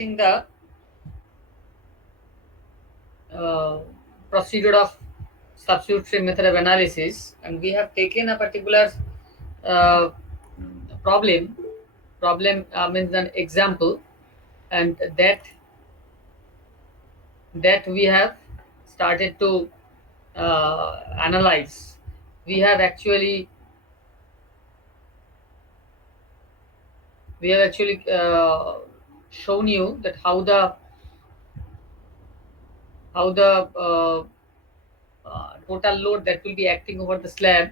the procedure of substitutory method of analysis, and we have taken a particular uh, problem means an example, and that we have started to analyze. We have actually shown you that how the total load that will be acting over the slab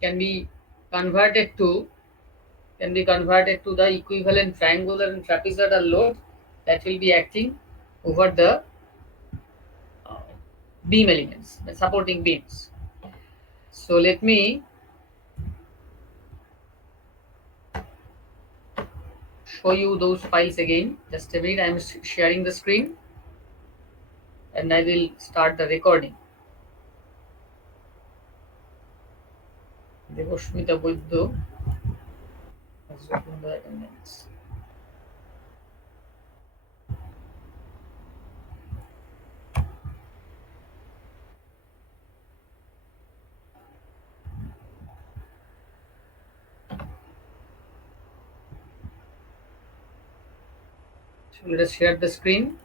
can be converted to the equivalent triangular and trapezoidal load that will be acting over the uh, beam elements, the supporting beams. So let me show you those files again. Just a minute, I am sharing the screen and I will start the recording. Devoshmita Buddho has opened the attendance. So let us share the screen.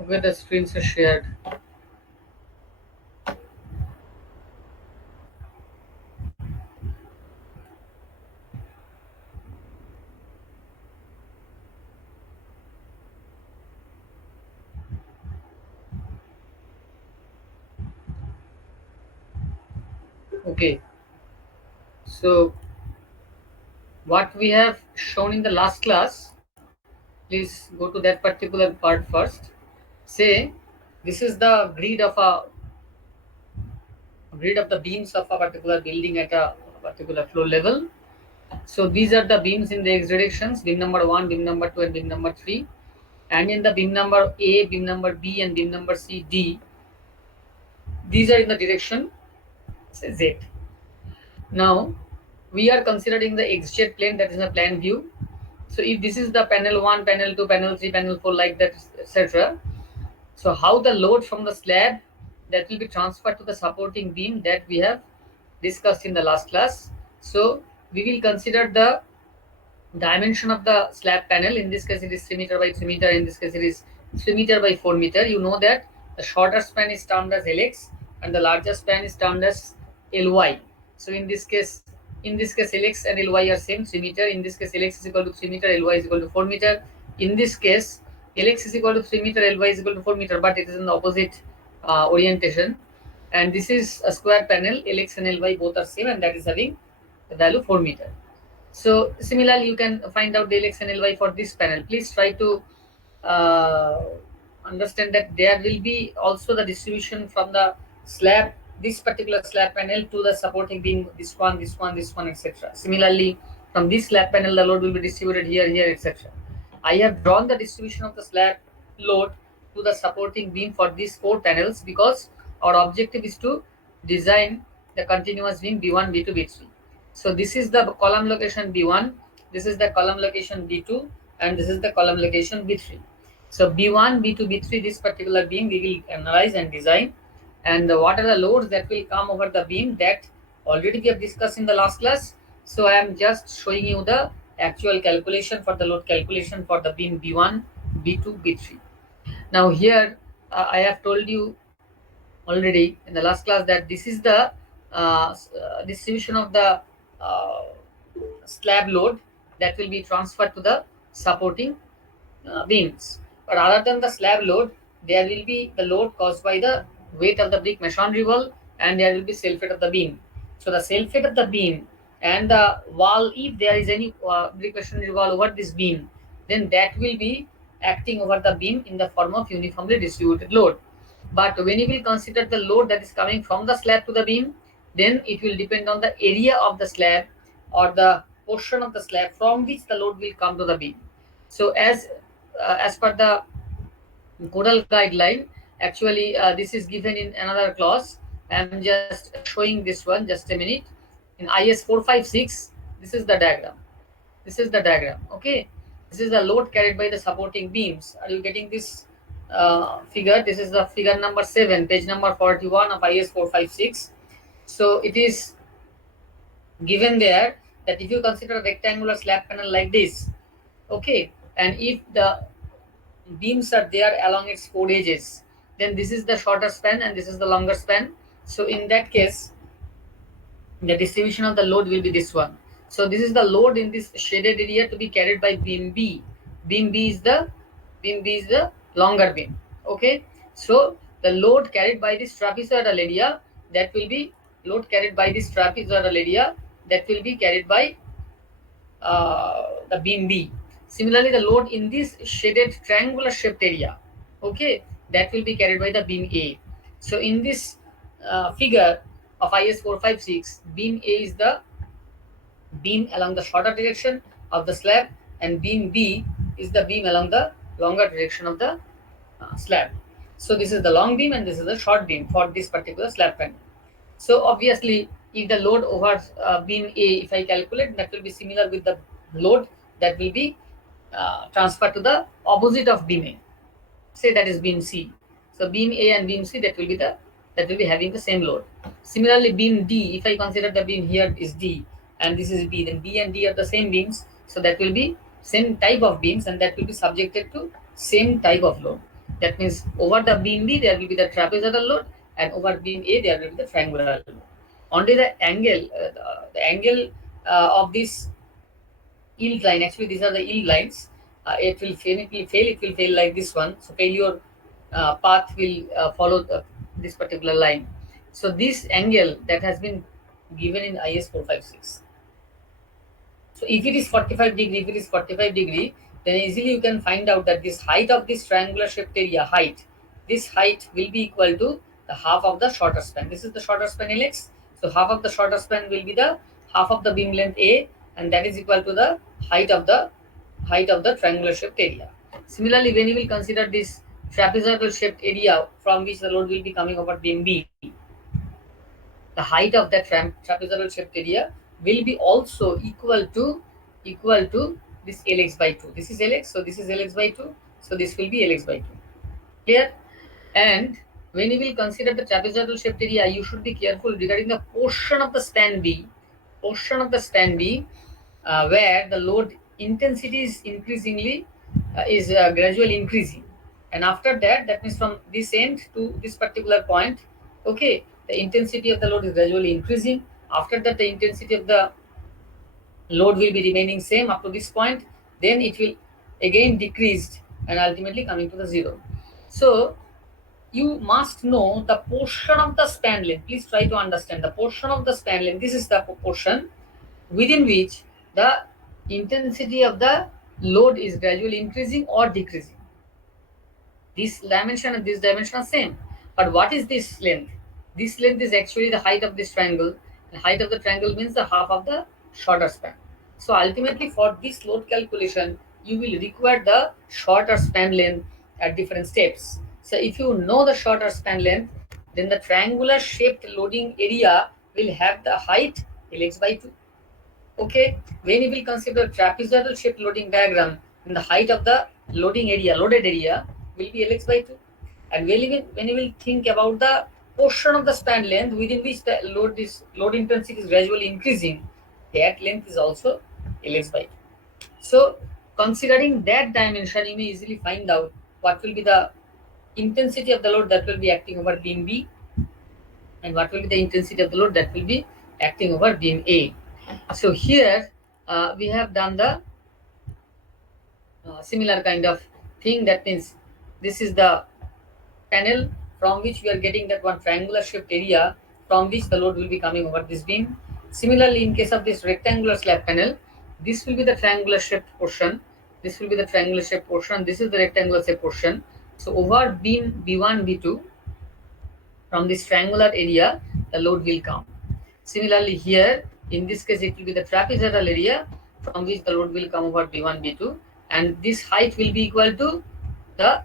Okay, the screens are shared. Okay, so what we have shown in the last class, please go to that particular part first. Say this is the grid of the beams of a particular building at a particular floor level. So these are the beams in the x directions: beam number 1, beam number 2, and beam number 3. And in the beam number A, beam number B, and beam number C, D, these are in the direction say Z. Now we are considering the XZ plane, that is the plan view. So if this is the panel 1, panel 2, panel 3, panel 4, like that, etc. So how the load from the slab that will be transferred to the supporting beam, that we have discussed in the last class. So we will consider the dimension of the slab panel. In this case it is 3 meter by 3 meter. In this case it is 3 meter by 4 meter. You know that the shorter span is termed as LX and the larger span is termed as LY. So in this case LX and LY are same, 3 meter. In this case LX is equal to 3 meter, LY is equal to 4 meter. In this case LX is equal to 3 meter, LY is equal to 4 meter, but it is in the opposite orientation. And this is a square panel, LX and LY both are same, and that is having the value 4 meter. So similarly, you can find out the LX and LY for this panel. Please try to uh, understand that there will be also the distribution from the slab, this particular slab panel, to the supporting beam, this one, etc. Similarly, from this slab panel, the load will be distributed here, etc. I have drawn the distribution of the slab load to the supporting beam for these 4 panels because our objective is to design the continuous beam B1, B2, B3. So this is the column location B1, this is the column location B2, and this is the column location B3. So B1, B2, B3, this particular beam we will analyze and design. And what are the loads that will come over the beam, that already we have discussed in the last class. So I am just showing you the actual calculation for the load calculation for the beam B1, B2, B3. Now here I have told you already in the last class that this is the distribution of the uh, slab load that will be transferred to the supporting beams. But other than the slab load, there will be the load caused by the weight of the brick masonry wall, and there will be self weight of the beam. So the self weight of the beam and the wall, if there is any brick masonry wall over this beam, then that will be acting over the beam in the form of uniformly distributed load. But when you will consider the load that is coming from the slab to the beam, then it will depend on the area of the slab or the portion of the slab from which the load will come to the beam. So as per the Codal guideline, actually this is given in another clause. I am just showing this one, just a minute. In IS 456, this is the diagram. This is the diagram. Okay, this is the load carried by the supporting beams. Are you getting this figure? This is the figure number 7, page number 41 of IS 456. So it is given there that if you consider a rectangular slab panel like this, okay, and if the beams are there along its four edges, then this is the shorter span and this is the longer span. So in that case, the distribution of the load will be this one. So this is the load in this shaded area to be carried by beam B. Beam B is the longer beam. Okay, so the load carried by this trapezoidal area, that will be load carried by this trapezoidal area, that will be carried by the beam B. Similarly, the load in this shaded triangular shaped area, okay, that will be carried by the beam A. So in this figure of IS 456, beam A is the beam along the shorter direction of the slab, and beam B is the beam along the longer direction of the slab. So this is the long beam and this is the short beam for this particular slab panel. So obviously, if the load over beam A, if I calculate, that will be similar with the load that will be transferred to the opposite of beam A. Say that is beam C. So beam A and beam C, that will be having the same load. Similarly, beam D, if I consider the beam here is D and this is B, then B and D are the same beams. So that will be same type of beams and that will be subjected to same type of load. That means over the beam B, there will be the trapezoidal load, and over beam A, there will be the triangular load. Only the angle, of this yield line, actually these are the yield lines, it will fail like this one. So failure path will follow this particular line. So this angle that has been given in IS 456. So if it is 45 degree, then easily you can find out that this height of this triangular shaped area, this height will be equal to the half of the shorter span. This is the shorter span LX. So half of the shorter span will be the half of the beam length A, and that is equal to the height of the triangular shaped area. Similarly, when you will consider this trapezoidal shaped area from which the load will be coming over beam B, the height of that trapezoidal shaped area will be also equal to this Lx by 2. This is Lx, so this is Lx by 2. So this will be Lx by 2. Clear? And when you will consider the trapezoidal shaped area, you should be careful regarding the portion of the span B, where the load intensity is increasingly gradually increasing, and after that, that means from this end to this particular point, okay, the intensity of the load is gradually increasing. After that, the intensity of the load will be remaining same up to this point, then it will again decreased and ultimately coming to the zero. So you must know the portion of the span length. Please try to understand the portion of the span length. This is the portion within which the intensity of the load is gradually increasing or decreasing. This dimension and this dimension are same. But what is this length? This length is actually the height of this triangle. And height of the triangle means the half of the shorter span. So ultimately, for this load calculation, you will require the shorter span length at different steps. So if you know the shorter span length, then the triangular shaped loading area will have the height Lx by 2. Okay, when you will consider trapezoidal shaped loading diagram, then the height of the loaded area will be Lx by 2. And when you will think about the portion of the span length within which the load intensity is gradually increasing, that length is also Lx by 2. So considering that dimension, you may easily find out what will be the intensity of the load that will be acting over beam B, and what will be the intensity of the load that will be acting over beam A. So here we have done the similar kind of thing. That means this is the panel from which we are getting that one triangular shaped area from which the load will be coming over this beam. Similarly, in case of this rectangular slab panel, this will be the triangular shaped portion. This will be the triangular shaped portion. This is the rectangular shaped portion. So over beam B1, B2, from this triangular area, the load will come. Similarly here, in this case, it will be the trapezoidal area from which the load will come over B1, B2, and this height will be equal to the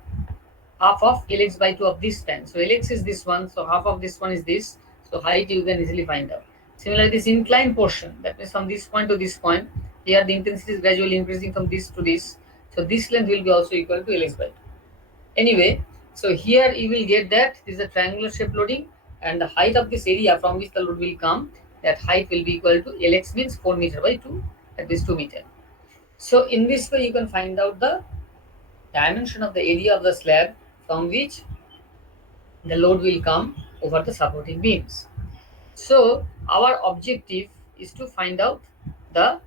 half of Lx by 2 of this span. So Lx is this one, so half of this one is this. So height you can easily find out. Similarly, this inclined portion, that means from this point to this point, here the intensity is gradually increasing from this to this. So this length will be also equal to Lx by 2. Anyway, so here you will get that this is a triangular shape loading, and the height of this area from which the load will come, that height will be equal to Lx means 4 meter by 2, that is 2 meter. So in this way you can find out the dimension of the area of the slab from which the load will come over the supporting beams. So our objective is to find out the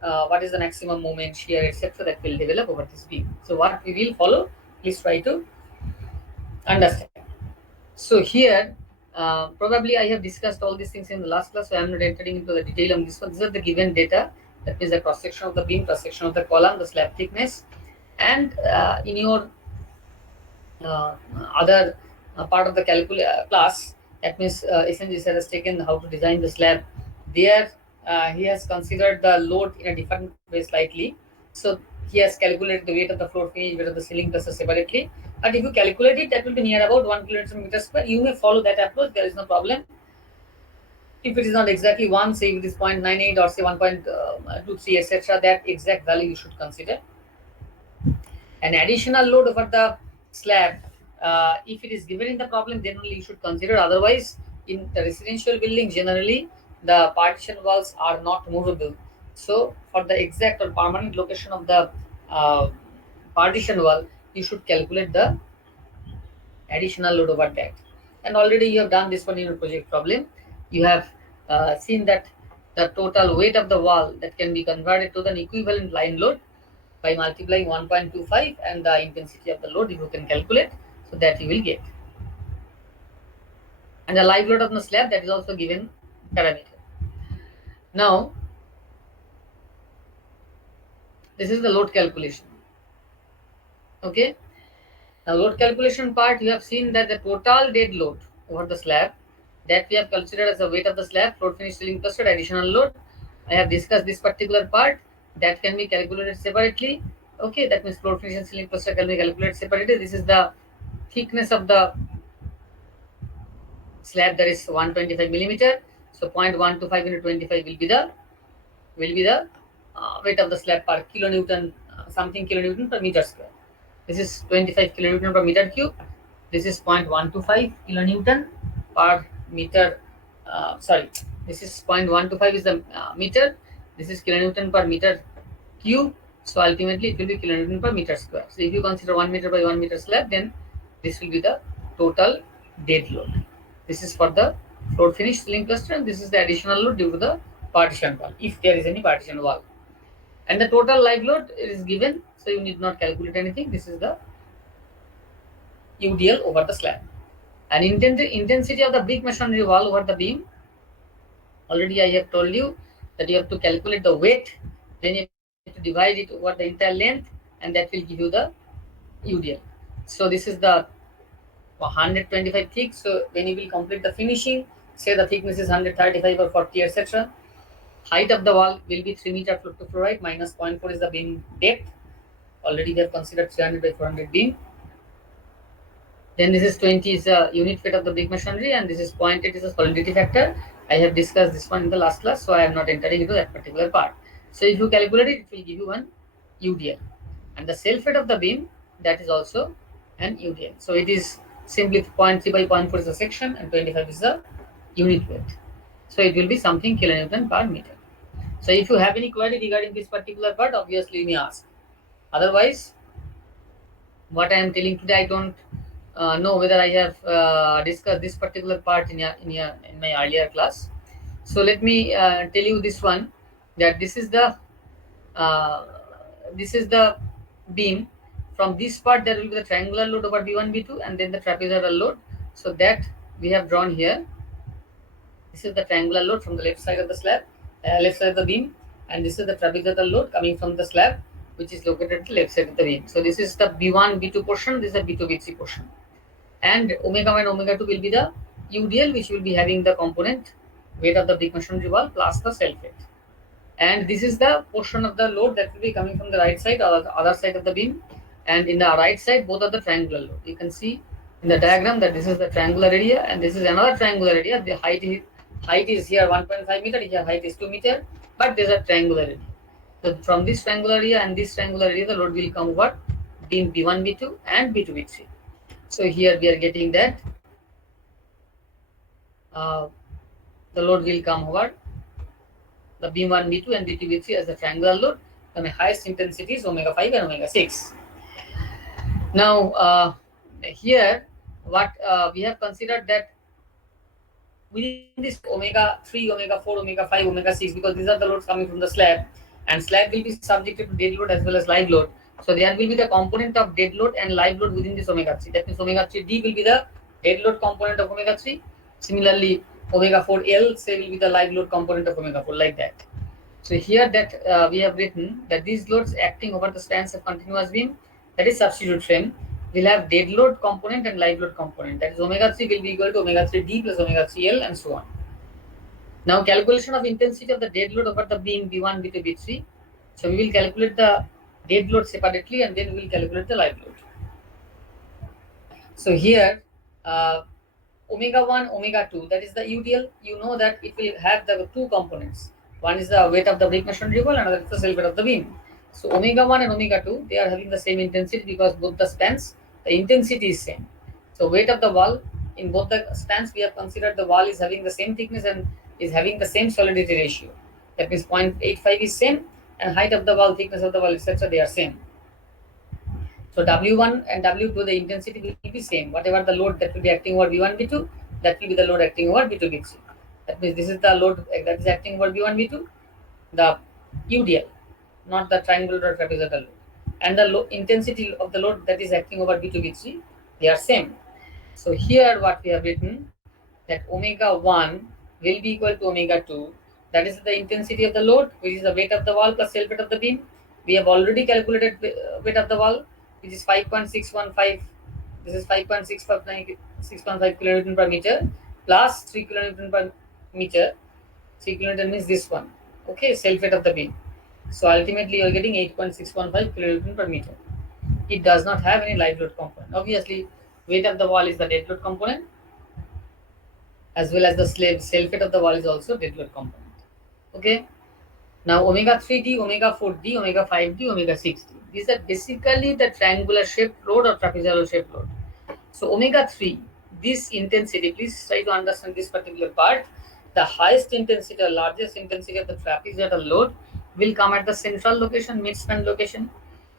what is the maximum moment, shear, etc. that will develop over this beam. So what we will follow, please try to understand. So here, probably I have discussed all these things in the last class, so I am not entering into the detail on this one. These are the given data, that is the cross section of the beam, cross section of the column, the slab thickness, and in your other part of the class, that means SNG sir has taken how to design the slab. There he has considered the load in a different way slightly. So he has calculated the weight of the floor finish, weight of the ceiling cluster separately. But if you calculate it, that will be near about 1 kN/meter square. You may follow that approach, there is no problem. If it is not exactly 1, say if it is 0.98 or say 1.23, etc., that exact value you should consider. An additional load over the slab, if it is given in the problem, then only you should consider. Otherwise, in the residential building, generally the partition walls are not movable. So for the exact or permanent location of the partition wall, you should calculate the additional load over that. And already you have done this one in your project problem. You have seen that the total weight of the wall that can be converted to the equivalent line load by multiplying 1.25 and the intensity of the load, if you can calculate, so that you will get. And the live load of the slab, that is also given parameter. Now, this is the load calculation. Okay. Now, load calculation part, you have seen that the total dead load over the slab, that we have considered as the weight of the slab, floor finish ceiling cluster, additional load. I have discussed this particular part, that can be calculated separately. Okay, that means floor finish and ceiling cluster can be calculated separately. This is the thickness of the slab, that is 125 millimeter. So 0.125 into 25 will be the weight of the slab per kilonewton, something kilonewton per meter square. This is 25 kilonewton per meter cube. This is 0.125 kilonewton per meter. This is 0.125 is the meter. This is kilonewton per meter cube. So ultimately it will be kilonewton per meter square. So if you consider 1 meter by 1 meter slab, then this will be the total dead load. This is for the floor finish ceiling cluster, and this is the additional load due to the partition wall, if there is any partition wall. And the total live load is given, so you need not calculate anything. This is the UDL over the slab. And intensity of the brick masonry wall over the beam, already I have told you that you have to calculate the weight, then you have to divide it over the entire length, and that will give you the UDL. So this is the 125 thick. So when you will complete the finishing, say the thickness is 135 or 40, etc. Height of the wall will be 3 meter floor to floor height, minus 0.4 is the beam depth. Already we have considered 300 by 400 beam. Then this is 20 is the unit weight of the brick masonry, and this is 0.8 is the solidity factor. I have discussed this one in the last class, so I am not entering into that particular part. So if you calculate it, it will give you one UDL. And the self weight of the beam, that is also an UDL. So it is simply 0.3 by 0.4 is the section, and 25 is the unit weight. So it will be something kilonewton per meter. So if you have any query regarding this particular part, obviously you may ask. Otherwise, what I am telling today, I don't know whether I have discussed this particular part in my earlier class. So let me tell you this one, that this is the beam. From this part there will be the triangular load over B1, B2, and then the trapezoidal load. So that we have drawn here. This is the triangular load from the left side of the slab, left side of the beam, and this is the trapezoidal load coming from the slab, which is located at the left side of the beam. So this is the B1, B2 portion, this is the B2, B3 portion. And omega 1 and omega 2 will be the UDL, which will be having the component weight of the brick masonry wall plus the self weight. And this is the portion of the load that will be coming from the right side or the other side of the beam. And in the right side, both are the triangular load. You can see in the diagram that this is the triangular area and this is another triangular area. The height is here 1.5 meter, here height is 2 meter, but there's a triangular area. So from this triangular area and this triangular area, the load will come over beam B1, B2 and B2, B3. So here we are getting that the load will come over the beam 1, B2 and B2, B3 as the triangular load, and the highest intensity is omega 5 and omega 6. Now here what we have considered that within this omega 3, omega 4, omega 5, omega 6, because these are the loads coming from the slab, and slab will be subjected to dead load as well as live load. So there will be the component of dead load and live load within this omega 3. That means omega 3D will be the dead load component of omega 3. Similarly, omega 4L say will be the live load component of omega 4, like that. So here that we have written that these loads acting over the spans of continuous beam, that is substitute frame, will have dead load component and live load component. That is omega 3 will be equal to omega 3D plus omega 3L and so on. Now calculation of intensity of the dead load over the beam B1, B2, B3. So we will calculate the dead load separately and then we will calculate the live load. So here omega 1, omega 2, that is the UDL. You know that it will have the two components. One is the weight of the brick masonry wall, another is the self weight of the beam. So omega 1 and omega 2, they are having the same intensity because both the spans, the intensity is same. So weight of the wall, in both the spans, we have considered the wall is having the same thickness and is having the same solidity ratio. That means 0.85 is same, and height of the wall, thickness of the wall, etc., they are same. So W1 and W2, the intensity will be same. Whatever the load that will be acting over B1, B2, that will be the load acting over B2, B3. That means this is the load that is acting over B1, B2, the UDL, not the triangular or trapezoidal load. And the intensity of the load that is acting over B2, B3, they are same. So here what we have written that omega 1 will be equal to omega 2. That is the intensity of the load, which is the weight of the wall plus self weight of the beam. We have already calculated weight of the wall, which is 5.615. This is 5.615 kilonewton per meter plus 3 kilonewton per meter. 3 kilonewton means this one. Okay, self weight of the beam. So ultimately you are getting 8.615 kilonewton per meter. It does not have any live load component. Obviously, weight of the wall is the dead load component, as well as the self weight of the wall is also dead load component. Okay. Now omega 3D, omega 4D, omega 5D, omega 6D. These are basically the triangular shaped load or trapezoidal shaped load. So omega 3, this intensity, please try to understand this particular part. The highest intensity or largest intensity of the trapezoidal load will come at the central location, mid-span location.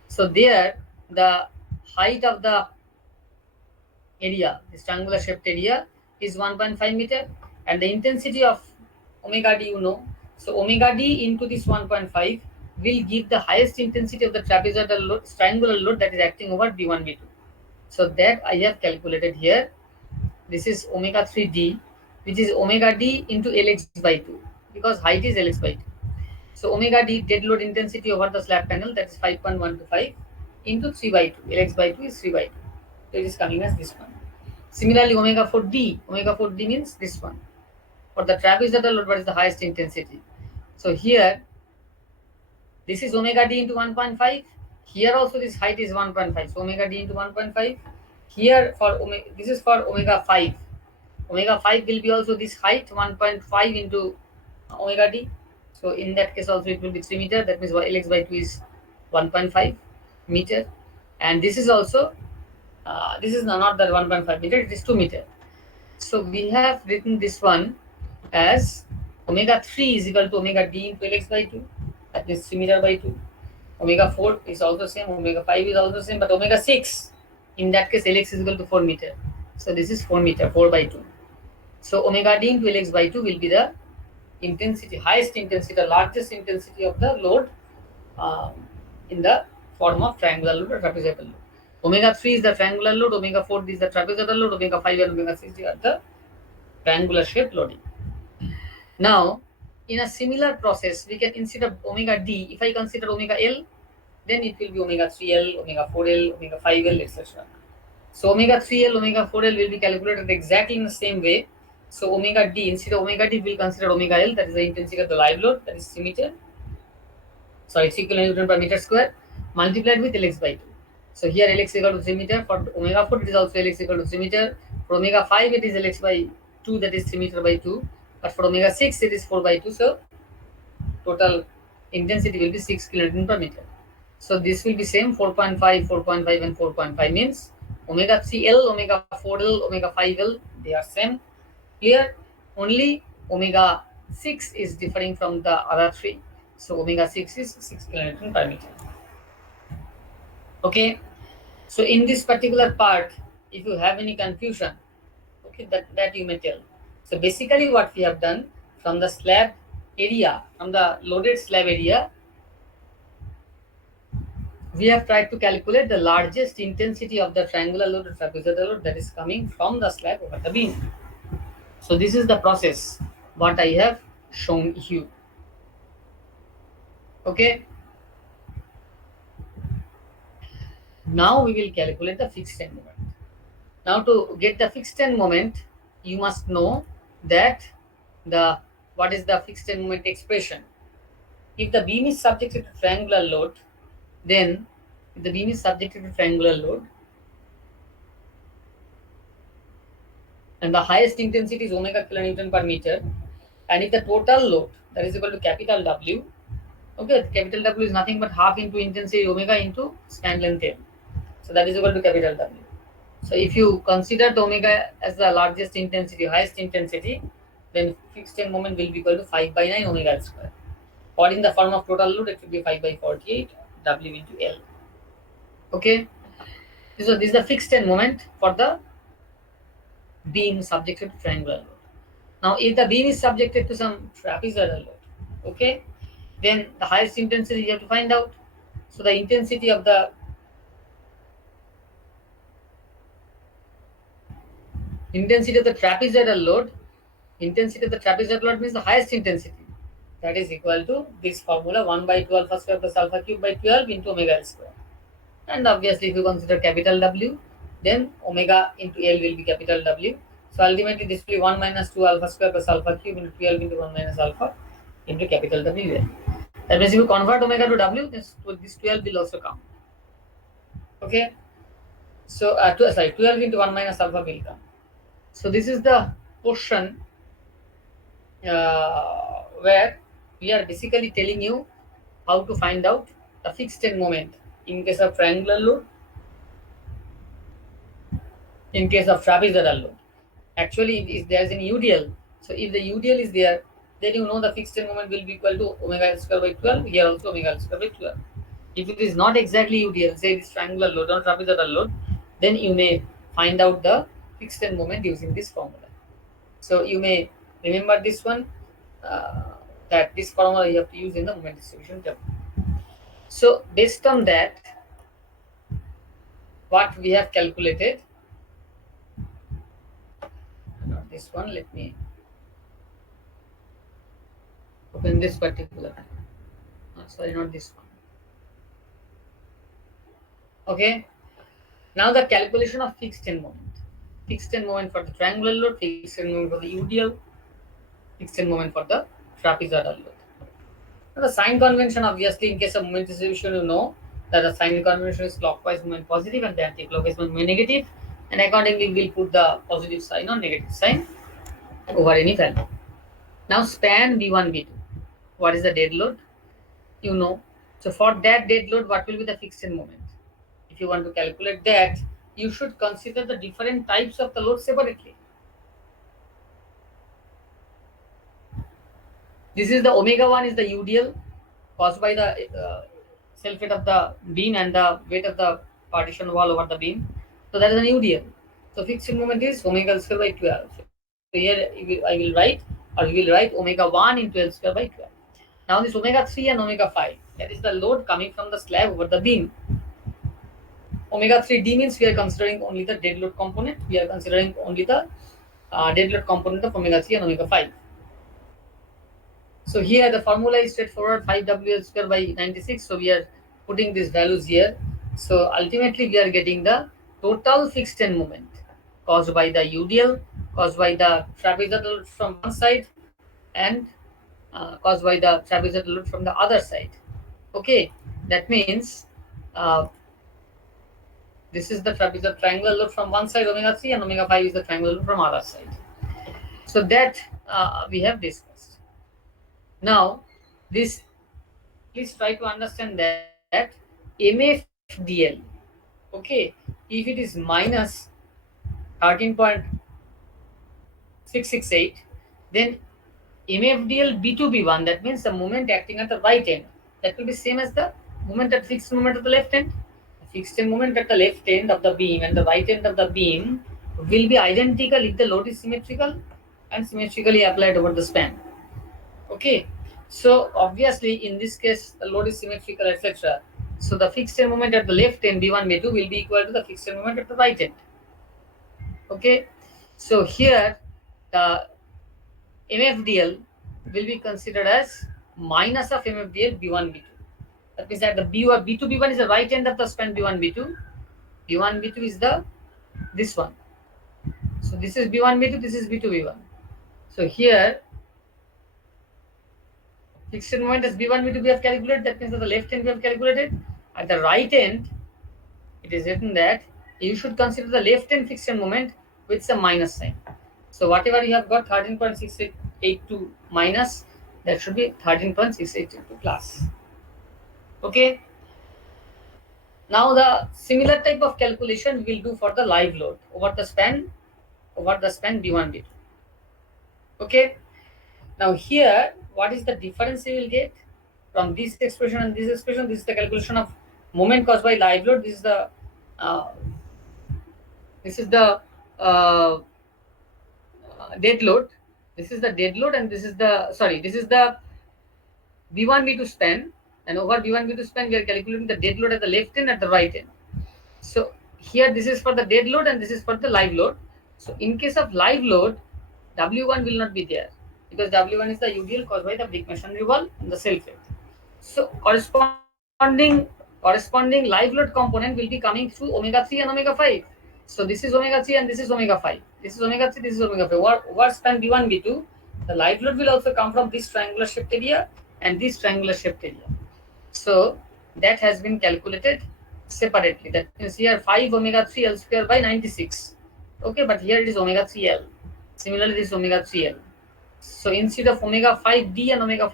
So there, the height of the area, this triangular shaped area, is 1.5 meter, and the intensity of omega d, you know. So omega d into this 1.5 will give the highest intensity of the trapezoidal load, triangular load that is acting over B1, B2. So that I have calculated here. This is omega 3d, which is omega d into Lx by 2, because height is Lx by 2. So omega d, dead load intensity over the slab panel, that is 5.125 into 3 by 2. Lx by 2 is 3 by 2. So it is coming as this one. Similarly, omega 4d means this one. For the trapezoidal load, what is the highest intensity? So here, this is omega d into 1.5. Here also this height is 1.5. So omega d into 1.5. Here for omega, this is for omega 5. Omega 5 will be also this height 1.5 into omega d. So in that case also it will be 3 meter. That means Lx by 2 is 1.5 meter. And this is also, this is not the 1.5 meter, it is 2 meter. So we have written this one as omega 3 is equal to omega d into Lx by 2. That is 3 meter by 2. Omega 4 is also same, omega 5 is also same, but omega 6, in that case Lx is equal to 4 meter. So this is 4 meter, 4 by 2. So omega d into Lx by 2 will be the intensity, highest intensity, the largest intensity of the load in the form of triangular load or trapezoidal load. Omega 3 is the triangular load, omega 4 is the trapezoidal load, omega 5 and omega 6 are the triangular shaped loading. Now, in a similar process, we can, instead of omega d, if I consider omega L, then it will be omega 3L, omega 4L, omega 5L, etc. So omega 3L, omega 4L will be calculated exactly in the same way. So omega D, instead of omega D, we'll consider omega L, that is the intensity of the live load, that is 3 meter. Sorry, 3 kilonewton per meter square, multiplied with Lx by 2. So here Lx equal to 3 meter. For omega 4, it is also Lx equal to 3 meter. For omega 5, it is Lx by 2, that is 3 meter by 2. But for omega 6, it is 4 by 2. So total intensity will be 6 kilonewton per meter. So this will be same 4.5, 4.5 and 4.5 means omega 3L, omega 4L, omega 5L, they are same. Here only omega 6 is differing from the other three. So omega 6 is 6 kilonewton per meter. Okay. So in this particular part, if you have any confusion, okay, that you may tell. So basically what we have done from the slab area, from the loaded slab area, we have tried to calculate the largest intensity of the triangular load or trapezoidal load that is coming from the slab over the beam. So this is the process what I have shown you. Okay. Now we will calculate the fixed end moment. Now to get the fixed end moment, you must know that what is the fixed end moment expression. If the beam is subjected to triangular load, then if the beam is subjected to triangular load and the highest intensity is omega kilonewton per meter, and if the total load, that is equal to capital W, okay, capital W is nothing but half into intensity omega into span length L. So that is equal to capital W. So if you consider the omega as the largest intensity, highest intensity, then fixed end moment will be equal to 5 by 9 omega square. Or in the form of total load, it will be 5 by 48 W into L. Okay. So this is the fixed end moment for the beam subjected to triangular load. Now if the beam is subjected to some trapezoidal load, okay, then the highest intensity you have to find out. So the intensity of the trapezoidal load, intensity of the trapezoidal load means the highest intensity. That is equal to this formula 1 by 2 alpha square plus alpha cube by 12 into omega L square. And obviously if you consider capital W, then omega into L will be capital W. So ultimately this will be 1 minus 2 alpha square plus alpha cube into 12 into 1 minus alpha into capital W. That means if you convert omega to W, this 12 will also come. Okay. So 12 into 1 minus alpha will come. So this is the portion where we are basically telling you how to find out the fixed end moment in case of triangular load, in case of trapezoidal load. Actually, if there is an UDL, so if the UDL is there, then you know the fixed end moment will be equal to omega L square by 12. Here also omega L square by 12. If it is not exactly UDL, say it is triangular load or trapezoidal load, then you may find out the fixed end moment using this formula. So you may remember this one, that this formula you have to use in the moment distribution term. So based on that, what we have calculated, not this one, let me open this particular, sorry, not this one. Okay, now the calculation of fixed end moment. Fixed end moment for the triangular load, fixed end moment for the UDL, fixed end moment for the trapezoidal load. Now the sign convention, obviously, in case of moment distribution, you know that the sign convention is clockwise moment positive and the anti-clockwise moment negative, and accordingly we'll put the positive sign or negative sign over any value. Now span V1, V2. What is the dead load? You know. So for that dead load, what will be the fixed end moment? If you want to calculate that, you should consider the different types of the load separately. This is the omega 1 is the UDL caused by the self weight of the beam and the weight of the partition wall over the beam. So that is an UDL. So fixed moment is omega L square by 12. So here I will write, or we will write omega 1 into L square by 12. Now this omega 3 and omega 5, that is the load coming from the slab over the beam. Omega 3D means we are considering only the dead load component. We are considering only the dead load component of omega 3 and omega 5. So here the formula is straightforward, 5WL square by 96. So we are putting these values here. So ultimately we are getting the total fixed end moment caused by the UDL caused by the trapezoidal load from one side and caused by the trapezoidal load from the other side. Okay, that means this is the trapezoidal triangular load from one side omega 3 and omega 5 is the triangular load from other side. So that we have discussed. Now this, please try to understand that MFDL, okay, if it is minus 13.668, then MFDL B2B1, that means the moment acting at the right end, that will be same as the moment at fixed moment at the left end. The fixed end moment at the left end of the beam and the right end of the beam will be identical if the load is symmetrical and symmetrically applied over the span. Okay, so obviously in this case the load is symmetrical, etc. So the fixed end moment at the left end B1 B2 will be equal to the fixed end moment at the right end. Okay, so here the MFDL will be considered as minus of MFDL B1 B2. That means that the B1 B2 B1 is the right end of the span B1 B2. B1 B2 is the this one. So this is B1 B2, this is B2 B1. So here fixed moment as B1 B2 we have calculated. That means at the left end we have calculated. At the right end, it is written that you should consider the left end fixed moment with some minus sign. So whatever you have got 13.682 minus, that should be 13.682 plus. Okay. Now the similar type of calculation we will do for the live load over the span B1 B2. Okay. Now here, what is the difference you will get from this expression and this expression? This is the calculation of moment caused by live load. This is the dead load. This is the dead load, and this is the B1 B2 span. And over B1 B2 span, we are calculating the dead load at the left end at the right end. So here this is for the dead load and this is for the live load. So in case of live load, W1 will not be there because W1 is the UDL caused by the brick masonry wall and the self weight. So corresponding live load component will be coming through omega 3 and omega 5. So this is omega 3 and this is omega 5. This is omega 3, this is omega 5. Over span B1 B2, the live load will also come from this triangular shaped area and this triangular shaped area. So that has been calculated separately. That means here 5 omega 3 L square by 96. Okay, but here it is omega 3 L. Similarly, this is omega 3 L. So instead of omega 5D and omega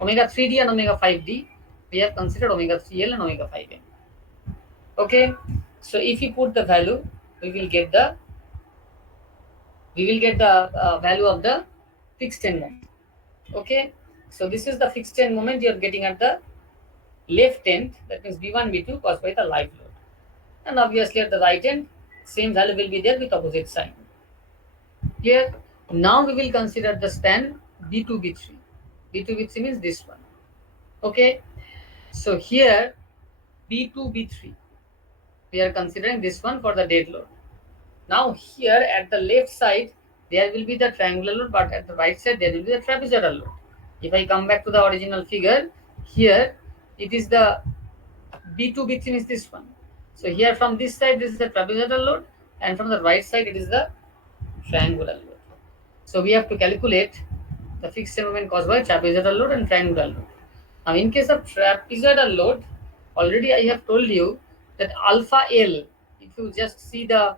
3D and omega 5D, we have considered omega 3L and omega 5M. Okay, so if you put the value, we will get the value of the fixed end moment. Okay, so this is the fixed end moment you are getting at the left end, that means B1 B2 caused by the live load, and obviously at the right end same value will be there with opposite sign. Clear? Now we will consider the span B2 B3. B2 B3 means this one. Okay, so here B2 B3, we are considering this one for the dead load. Now here at the left side there will be the triangular load, but at the right side there will be the trapezoidal load. If I come back to the original figure, here it is the B2 B3 is this one. So here from this side this is the trapezoidal load, and from the right side it is the triangular load. So we have to calculate the fixed moment caused by trapezoidal load and triangular load. Now in case of trapezoidal load, already I have told you that alpha L, if you just see the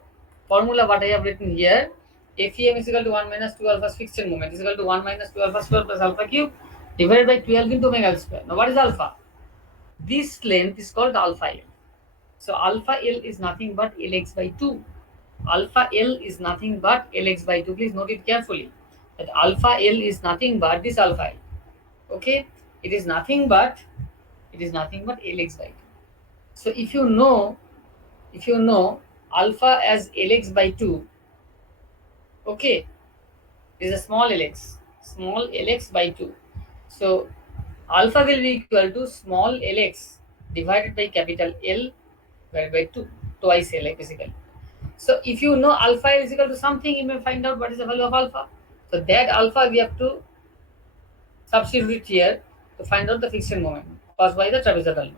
formula what I have written here, FEM is equal to 1 minus 2 alpha fixed moment is equal to 1 minus 2 alpha square plus alpha cube divided by 12 into omega L square. Now what is alpha? This length is called alpha L. So alpha L is nothing but Lx by 2. Alpha L is nothing but Lx by 2. Please note it carefully. That alpha L is nothing but this alpha L. Okay, it is nothing but Lx by 2. So if you know alpha as Lx by 2, okay, this is a small Lx by 2. So alpha will be equal to small Lx divided by capital L divided by 2, twice L basically. So if you know alpha is equal to something, you may find out what is the value of alpha. So that alpha we have to substitute here to find out the fixed moment caused by the trapezoidal load.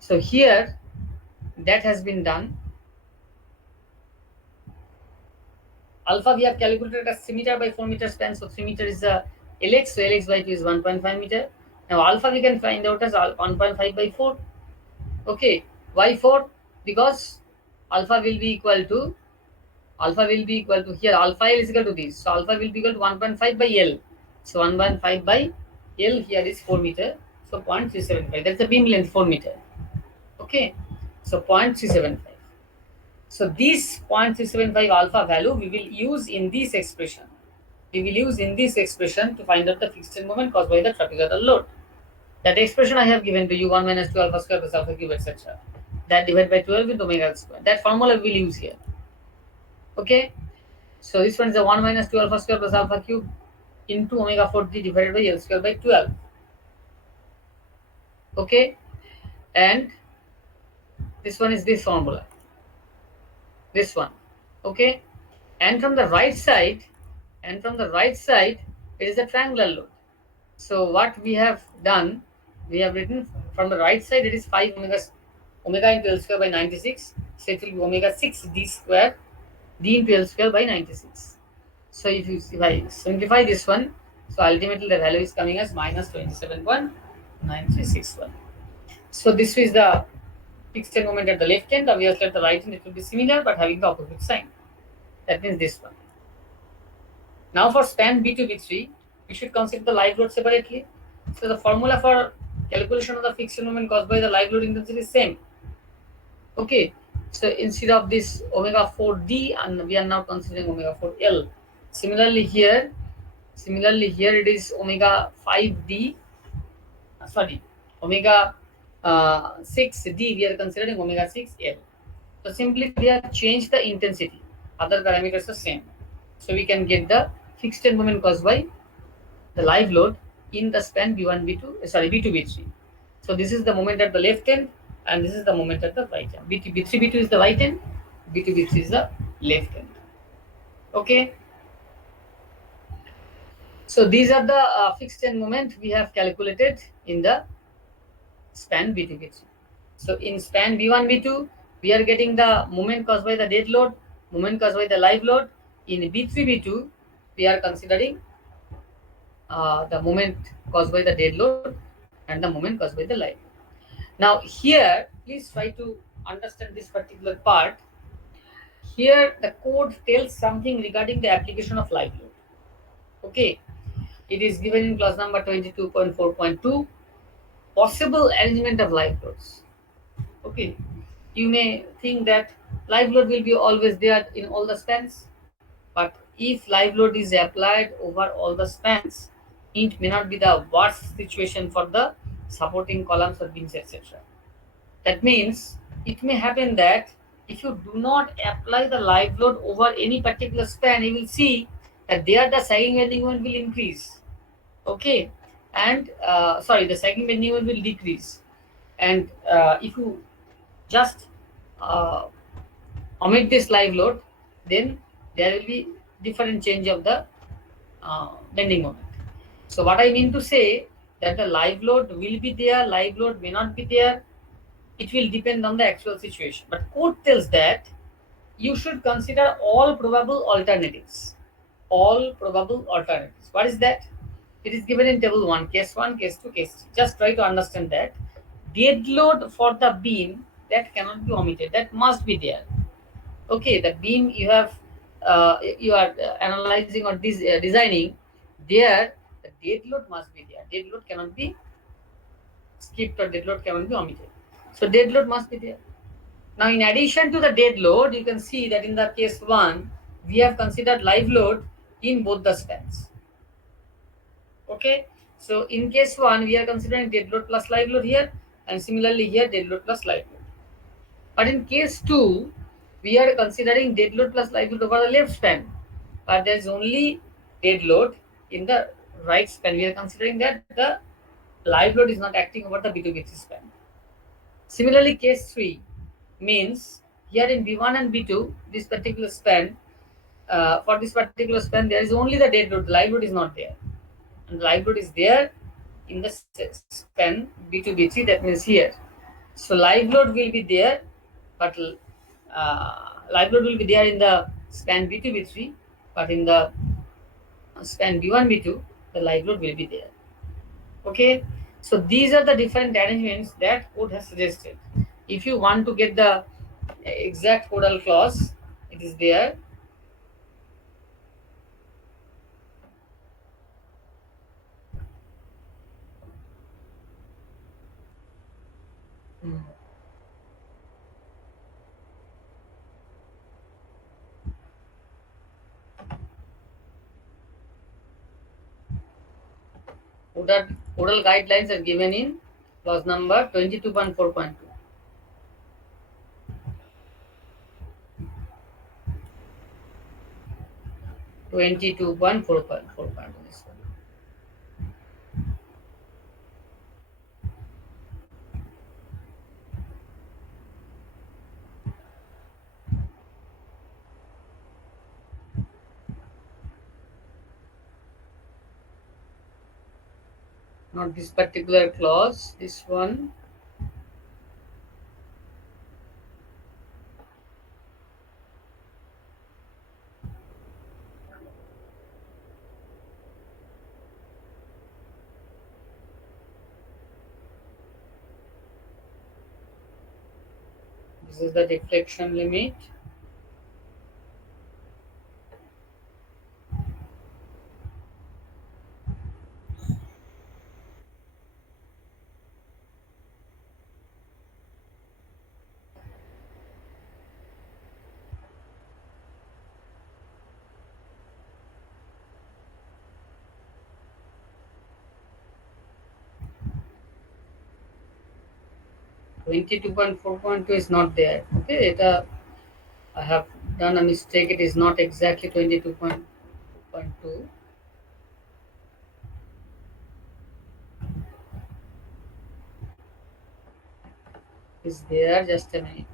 So here that has been done. Alpha we have calculated as 3 meter by 4 meter span, so 3 meter is the Lx, so Lx by 2 is 1.5 meter. Now alpha we can find out as 1.5 by 4. Okay, why 4? Because alpha will be equal to here alpha L is equal to this, so alpha will be equal to 1.5 by L. So 1.5 by L here is 4 meter, so 0.375. That's the beam length 4 meter. Okay, so 0.375. So this 0.375 alpha value we will use in this expression. We will use in this expression to find out the fixed end moment caused by the trapezoidal load. That expression I have given to you, 1 minus 2 alpha square plus alpha cube, etc. That divided by 12 into omega square. That formula we will use here. Okay. So this one is the 1 minus 2 alpha square plus alpha cube into omega 4d divided by L square by 12. Okay. And this one is this formula. This one. Okay. And from the right side, it is a triangular load. So what we have done, we have written from the right side, it is 5 omega into L square by 96. So it will be omega 6 d square d into L square by 96. So if I simplify this one, so ultimately the value is coming as minus 27.9361. So this is the fixed end moment at the left end. Obviously at the right end it will be similar but having the opposite sign. That means this one. Now for span B2, B3, we should consider the live load separately. So the formula for calculation of the fixed moment caused by the live load intensity is same. Okay, so instead of this omega 4d, and we are now considering omega 4l. Similarly here it is omega 5d. Omega 6d. We are considering omega 6l. So simply we have changed the intensity. Other parameters are same. So we can get the fixed end moment caused by the live load in the span B1, B2, B2, B3. So this is the moment at the left end and this is the moment at the right end. B3, B2 is the right end, B2, B3 is the left end. Okay. So these are the fixed end moment we have calculated in the span B2, B3. So in span B1, B2, we are getting the moment caused by the dead load, moment caused by the live load. In B3, B2, we are considering the moment caused by the dead load and the moment caused by the live load. Now here, please try to understand this particular part. Here the code tells something regarding the application of live load. Okay, it is given in class number 22.4.2, possible arrangement of live loads. Okay, you may think that live load will be always there in all the spans, but if live load is applied over all the spans, it may not be the worst situation for the supporting columns or beams, etc. That means it may happen that if you do not apply the live load over any particular span, you will see that there the sagging bending moment will increase. Okay, and the sagging bending moment will decrease. And if you just omit this live load, then there will be different change of the bending moment. So what I mean to say that the live load will be there, live load may not be there. It will depend on the actual situation. But code tells that you should consider all probable alternatives. All probable alternatives. What is that? It is given in table 1, case 1, case 2, case 3. Just try to understand that. Dead load for the beam, that cannot be omitted. That must be there. Okay, the beam you are analyzing or designing, there the dead load must be there. Dead load cannot be skipped or dead load cannot be omitted. So dead load must be there. Now in addition to the dead load, you can see that in the case 1, we have considered live load in both the spans. Okay, so in case 1, we are considering dead load plus live load here, and similarly here dead load plus live load. But in case 2, we are considering dead load plus live load over the left span, but there is only dead load in the right span. We are considering that the live load is not acting over the B2, B3 span. Similarly, case 3 means here in B1 and B2, this particular span, for this particular span, there is only the dead load. The live load is not there, and the live load is there in the span B2, B3. That means here. So live load will be there, but live load will be there in the span B2, B3, but in the span B1, B2, the live load will be there. Okay, so these are the different arrangements that code has suggested. If you want to get the exact codal clause, it is there. Codal guidelines are given in clause number 22.4.2. 22.4.4. Not this particular clause, this one. This is the deflection limit. Twenty-two point four point two is not there. Okay, I have done a mistake. It is not exactly 22.2. Is there? Just a minute.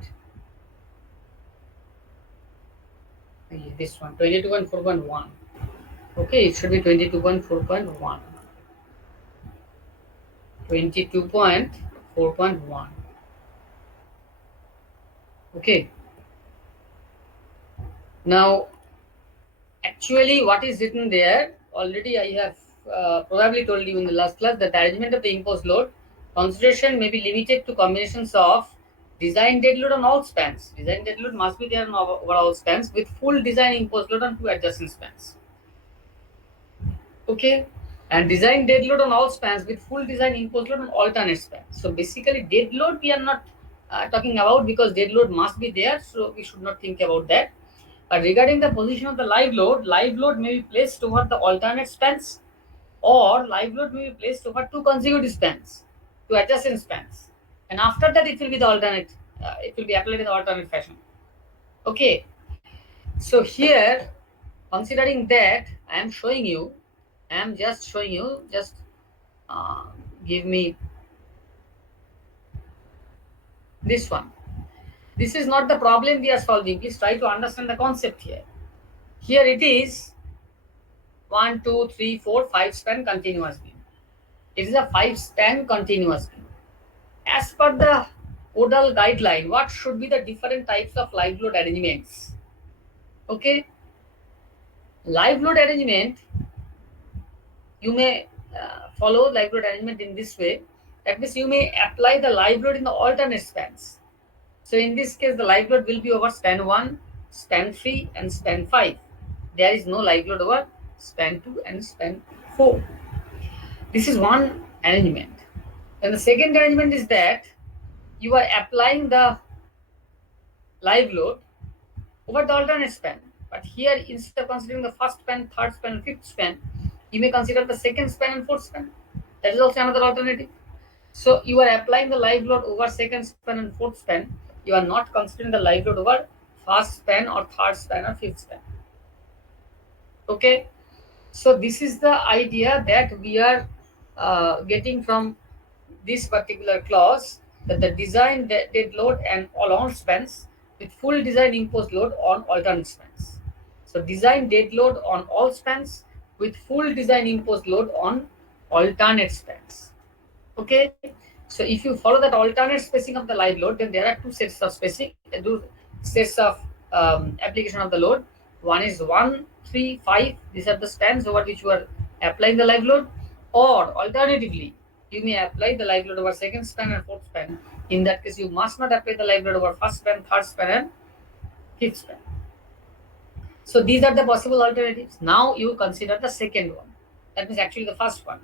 This one, 22.4.1. Okay, it should be 22.4.1. 22.4.1. Okay. Now, actually, what is written there? Already, I have probably told you in the last class that the arrangement of the imposed load consideration may be limited to combinations of design dead load on all spans. Design dead load must be there on over all spans with full design imposed load on two adjacent spans. Okay, and design dead load on all spans with full design imposed load on alternate spans. So basically, dead load we are not talking about because dead load must be there, so we should not think about that. But regarding the position of the live load may be placed over the alternate spans, or live load may be placed over two consecutive spans, two adjacent spans, and after that it will be the alternate. It will be applied in the alternate fashion. Okay, so here, considering that, I am showing you. I am just showing you. Just give me this one. This is not the problem we are solving. Please try to understand the concept here. Here it is 1, 2, 3, 4, 5 span continuous beam. It is a 5 span continuous beam. As per the Odal guideline, what should be the different types of live load arrangements? Okay, live load arrangement, you may follow live load arrangement in this way. That means you may apply the live load in the alternate spans. So in this case, the live load will be over span 1, span 3, and span 5. There is no live load over span 2 and span 4. This is one arrangement. And the second arrangement is that you are applying the live load over the alternate span. But here, instead of considering the first span, third span, and fifth span, you may consider the second span and fourth span. That is also another alternative. So you are applying the live load over second span and fourth span. You are not considering the live load over first span or third span or fifth span. Okay. So this is the idea that we are getting from this particular clause, that the design dead load and all spans with full design imposed load on alternate spans. So design dead load on all spans with full design imposed load on alternate spans. Okay, so if you follow that alternate spacing of the live load, then there are two sets of spacing, two sets of application of the load. One is 1, 3, 5. These are the spans over which you are applying the live load. Or alternatively, you may apply the live load over second span and fourth span. In that case, you must not apply the live load over first span, third span, and fifth span. So these are the possible alternatives. Now you consider the second one. That means actually the first one.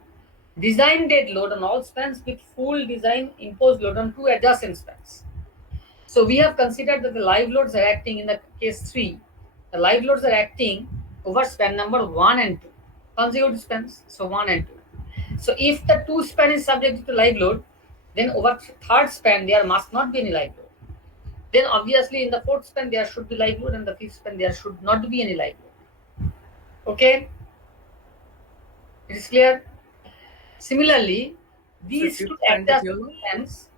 Design dead load on all spans with full design imposed load on two adjacent spans. So we have considered that the live loads are acting in the case 3. The live loads are acting over span number 1 and 2. Consecutive spans. So 1 and 2. So if the 2 span is subjected to live load, then over third span there must not be any live load. Then obviously in the fourth span there should be live load, and the fifth span there should not be any live load. Okay? It is clear? Similarly, these two adjacent spans.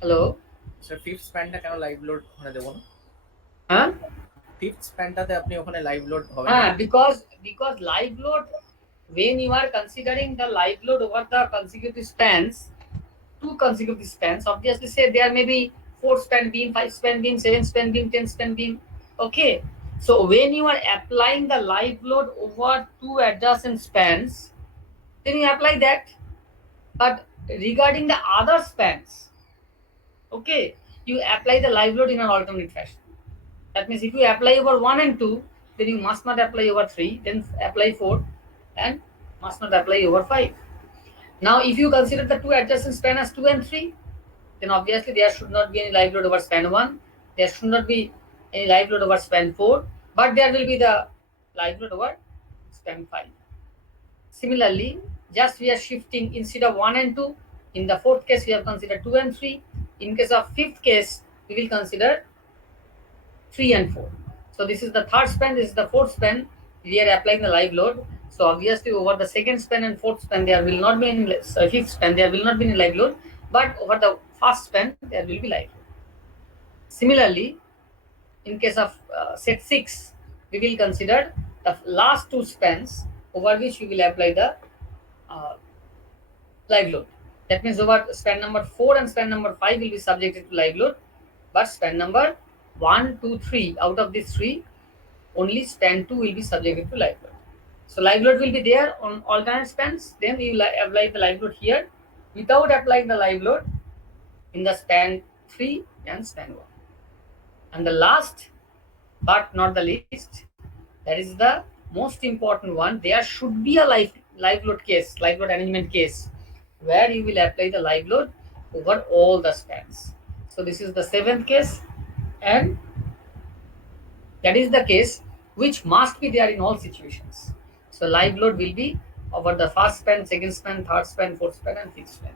Hello? So fifth span টা কেন live load ওখানে দেব না? হ্যাঁ? Fifth spanটাতে আপনি ওখানে live load হবে না? হ্যাঁ, because live load, when you are considering the live load over the consecutive spans, two consecutive spans, obviously say there may be 4 span beam, 5 span beam, 7 span beam, 10 span beam. Okay, so when you are applying the live load over two adjacent spans, then you apply that. But regarding the other spans, okay, you apply the live load in an alternate fashion. That means if you apply over 1 and 2, then you must not apply over 3, then apply 4, and must not apply over 5. Now, if you consider the two adjacent span as 2 and 3, then obviously there should not be any live load over span 1, there should not be any live load over span 4, but there will be the live load over span 5. Similarly, just we are shifting instead of 1 and 2, in the fourth case we have considered 2 and 3, in case of fifth case we will consider 3 and 4. So this is the third span, this is the fourth span. We are applying the live load. So obviously over the second span and fourth span there will not be any, fifth span there will not be any live load, but over the first span there will be live load. Similarly, in case of set 6, we will consider the last two spans over which we will apply the live load. That means over span number 4 and span number 5 will be subjected to live load, but span number 1, 2, 3, out of these 3, only span 2 will be subjected to live load. So live load will be there on alternate spans. Then we will apply the live load here without applying the live load in the span 3 and span 1. And the last but not the least, that is the most important one, there should be a live load case, live load arrangement case, where you will apply the live load over all the spans. So this is the 7th case, and that is the case which must be there in all situations. So live load will be over the first span, second span, third span, fourth span, and fifth span.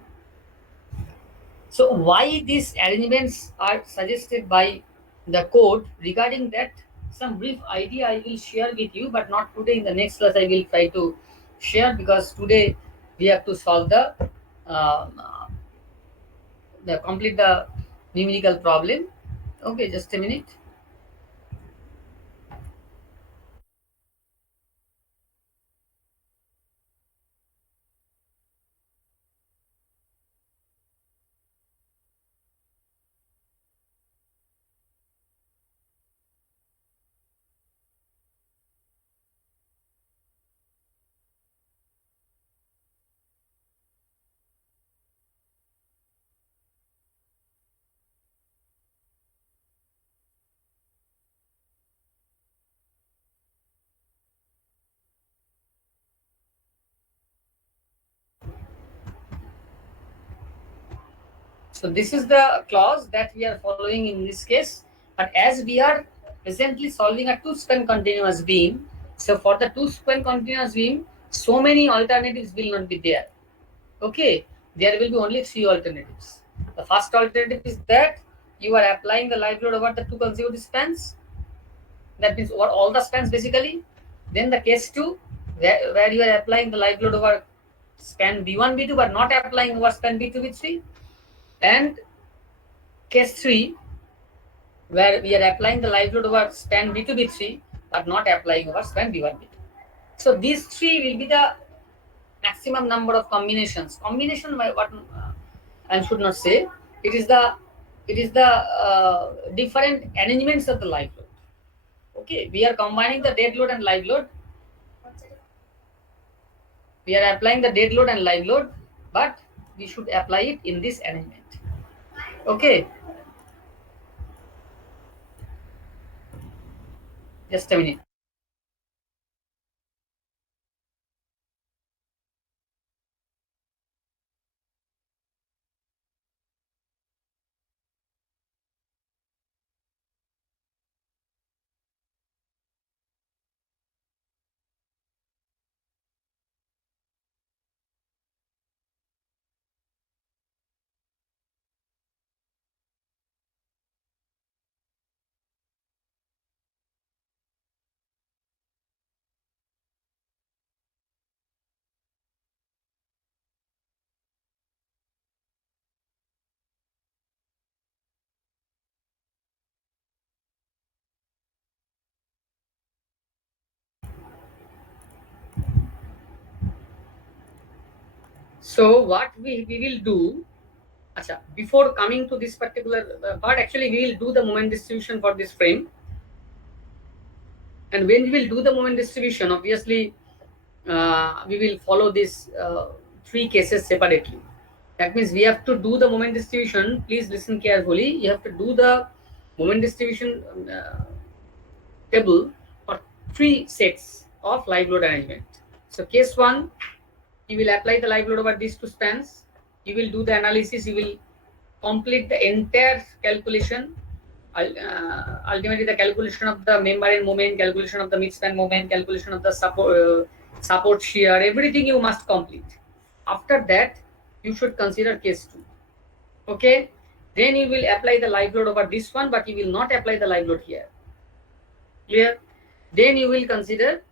So why these arrangements are suggested by the code, regarding that some brief idea I will share with you, but not today. In the next class I will try to share, because today we have to solve the complete the numerical problem. Okay, just a minute. So this is the clause that we are following in this case. But as we are presently solving a two-span continuous beam, so for the two-span continuous beam, so many alternatives will not be there. Okay, there will be only 3 alternatives. The first alternative is that you are applying the live load over the two consecutive spans. That means over all the spans basically. Then the case 2, where you are applying the live load over span B1, B2, but not applying over span B2, B3. And case 3, where we are applying the live load over span B2, B3, but not applying over span B1, B2. So these 3 will be the maximum number of combinations. Combination, what I should not say. It is the different arrangements of the live load. Okay, we are combining the dead load and live load. We are applying the dead load and live load, but we should apply it in this arrangement. Okay, just a minute. So what we will do, acha, before coming to this particular part, actually we will do the moment distribution for this frame. And when we will do the moment distribution, obviously we will follow these three cases separately. That means we have to do the moment distribution. Please listen carefully. You have to do the moment distribution table for three sets of live load arrangement. So case one, you will apply the live load over these two spans. You will do the analysis. You will complete the entire calculation. Ultimately, the calculation of the member end moment, calculation of the midspan moment, calculation of the support shear, everything you must complete. After that, you should consider case two. Okay, then you will apply the live load over this one, but you will not apply the live load here. Clear? Then you will consider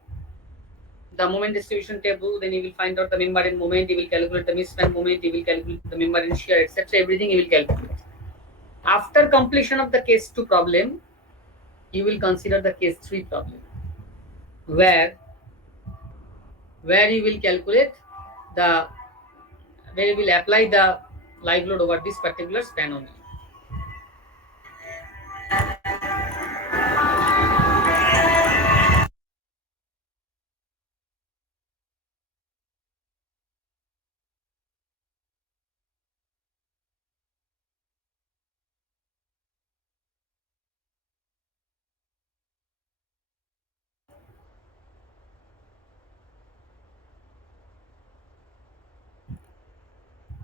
the moment distribution table. Then you will find out the member end moment. You will calculate the midspan moment. You will calculate the member end shear, etc. Everything you will calculate. After completion of the case 2 problem, you will consider the case 3 problem, where you will calculate the, where you will apply the live load over this particular span only.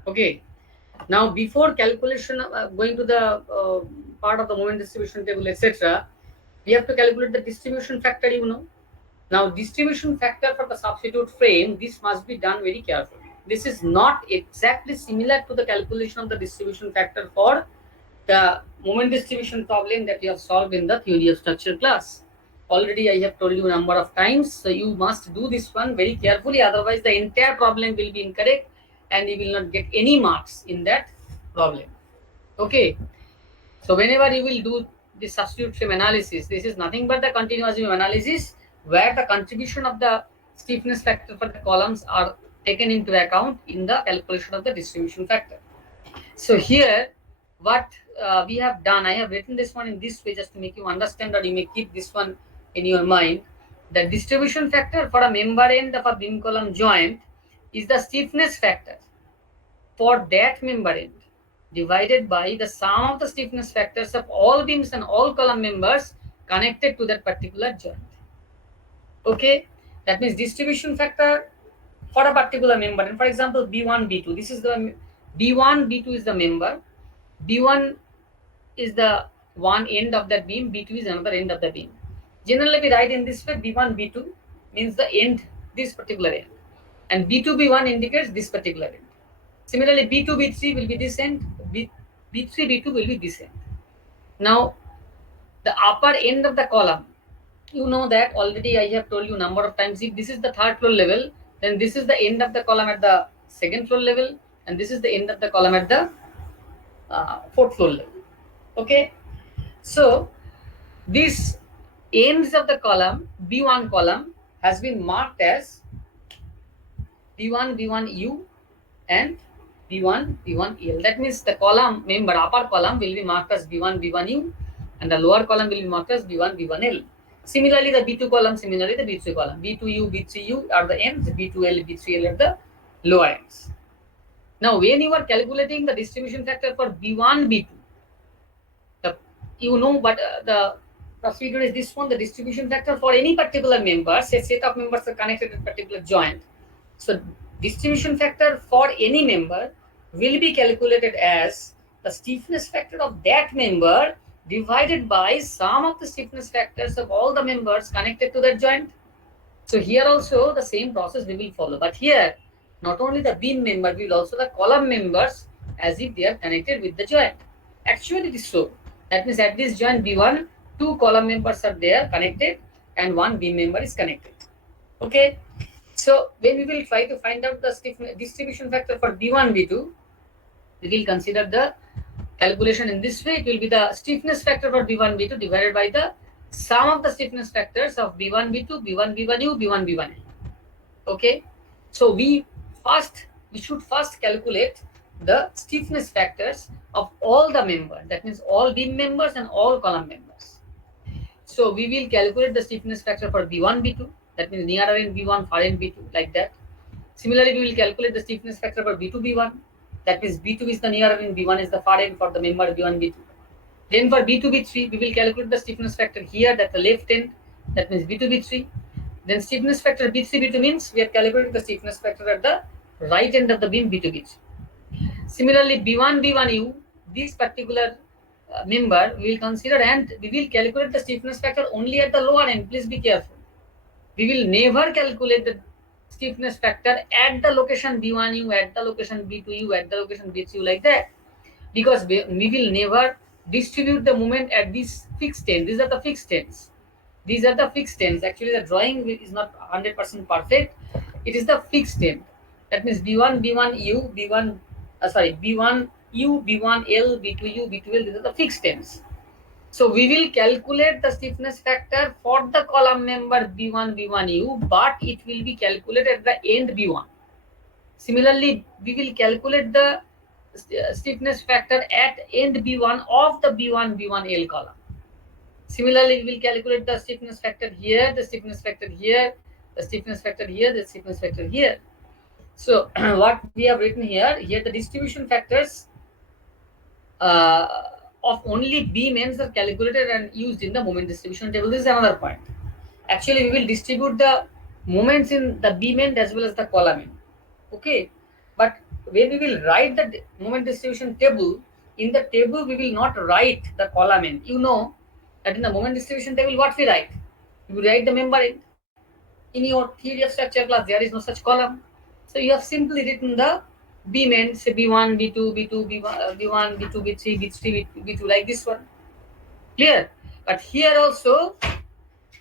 Okay, now before calculation, going to the part of the moment distribution table, etc., we have to calculate the distribution factor, you know. Now distribution factor for the substitute frame, this must be done very carefully. This is not exactly similar to the calculation of the distribution factor for the moment distribution problem that you have solved in the theory of structure class. Already I have told you a number of times, so you must do this one very carefully, otherwise the entire problem will be incorrect and you will not get any marks in that problem. Okay, so whenever you will do the substitute frame analysis, this is nothing but the continuous beam analysis, where the contribution of the stiffness factor for the columns are taken into account in the calculation of the distribution factor. So here what we have done, I have written this one in this way just to make you understand, or you may keep this one in your mind. The distribution factor for a member end of a beam column joint is the stiffness factor for that member end divided by the sum of the stiffness factors of all beams and all column members connected to that particular joint. Okay, that means distribution factor for a particular member, and for example B1, B2, this is the B1, B2 is the member, B1 is the one end of the beam, B2 is another end of the beam. Generally we write in this way, B1, B2 means the end, this particular end, and B2, B1 indicates this particular end. Similarly, B2, B3 will be this end, B3, B2 will be this end. Now, the upper end of the column, you know that already I have told you number of times, if this is the third floor level, then this is the end of the column at the second floor level, and this is the end of the column at the fourth floor level. Okay, so these ends of the column, B1 column, has been marked as B1, B1U and B1, B1EL. That means the column member, upper column will be marked as B1, B1U, and the lower column will be marked as B1, B1L. Similarly, the B2 column, similarly the B3 column. B2U, B3U are the ends, B2L, B3L are the lower ends. Now, when you are calculating the distribution factor for B1, B2, you know, but the procedure is this one: the distribution factor for any particular member, say set of members are connected to a particular joint. So, distribution factor for any member will be calculated as the stiffness factor of that member divided by sum of the stiffness factors of all the members connected to that joint. So here also the same process we will follow, but here not only the beam member, we will also the column members as if they are connected with the joint. Actually, it is so. That means at this joint B1, two column members are there connected and one beam member is connected. Okay. So when we will try to find out the distribution factor for B1, B2, we will consider the calculation in this way. It will be the stiffness factor for B1, B2 divided by the sum of the stiffness factors of B1, B2, B1, B1U, B1, B1. Okay. So we should first calculate the stiffness factors of all the members. That means all beam members and all column members. So we will calculate the stiffness factor for B1, B2. That means nearer end B1, far end B2, like that. Similarly, we will calculate the stiffness factor for B2, B1. That means B2 is the nearer end, B1 is the far end for the member B1, B2. Then for B2, B3, we will calculate the stiffness factor here, that the left end, that means B2, B3. Then stiffness factor B3, B2 means we are calculating the stiffness factor at the right end of the beam B2, B3. Similarly, B1, B1U, this particular member we will consider, and we will calculate the stiffness factor only at the lower end. Please be careful. We will never calculate the stiffness factor at the location B1U, at the location B2U, at the location B3U, like that, because we will never distribute the moment at these fixed ends. These are the fixed ends. These are the fixed ends. Actually, the drawing is not 100% perfect. It is the fixed end. That means B1, B1U, B1, B1U, B1L, B2U, B2L. These are the fixed ends. So we will calculate the stiffness factor for the column member B1, B1U, but it will be calculated at the end B1. Similarly, we will calculate the stiffness factor at end B1 of the B1, B1L column. Similarly, we will calculate the stiffness factor here, the stiffness factor here, the stiffness factor here, the stiffness factor here. So what we have written here the distribution factors of only beam ends are calculated and used in the moment distribution table. This is another point. Actually, we will distribute the moments in the beam end as well as the column end. Okay, but when we will write the moment distribution table, in the table we will not write the column end. You know that in the moment distribution table, what we write? We will write the member end. In your theory of structure class, there is no such column. So you have simply written the beam end, say B1, B2, B2, B1, B2, B3, B3, B2, like this one. Clear? But here also,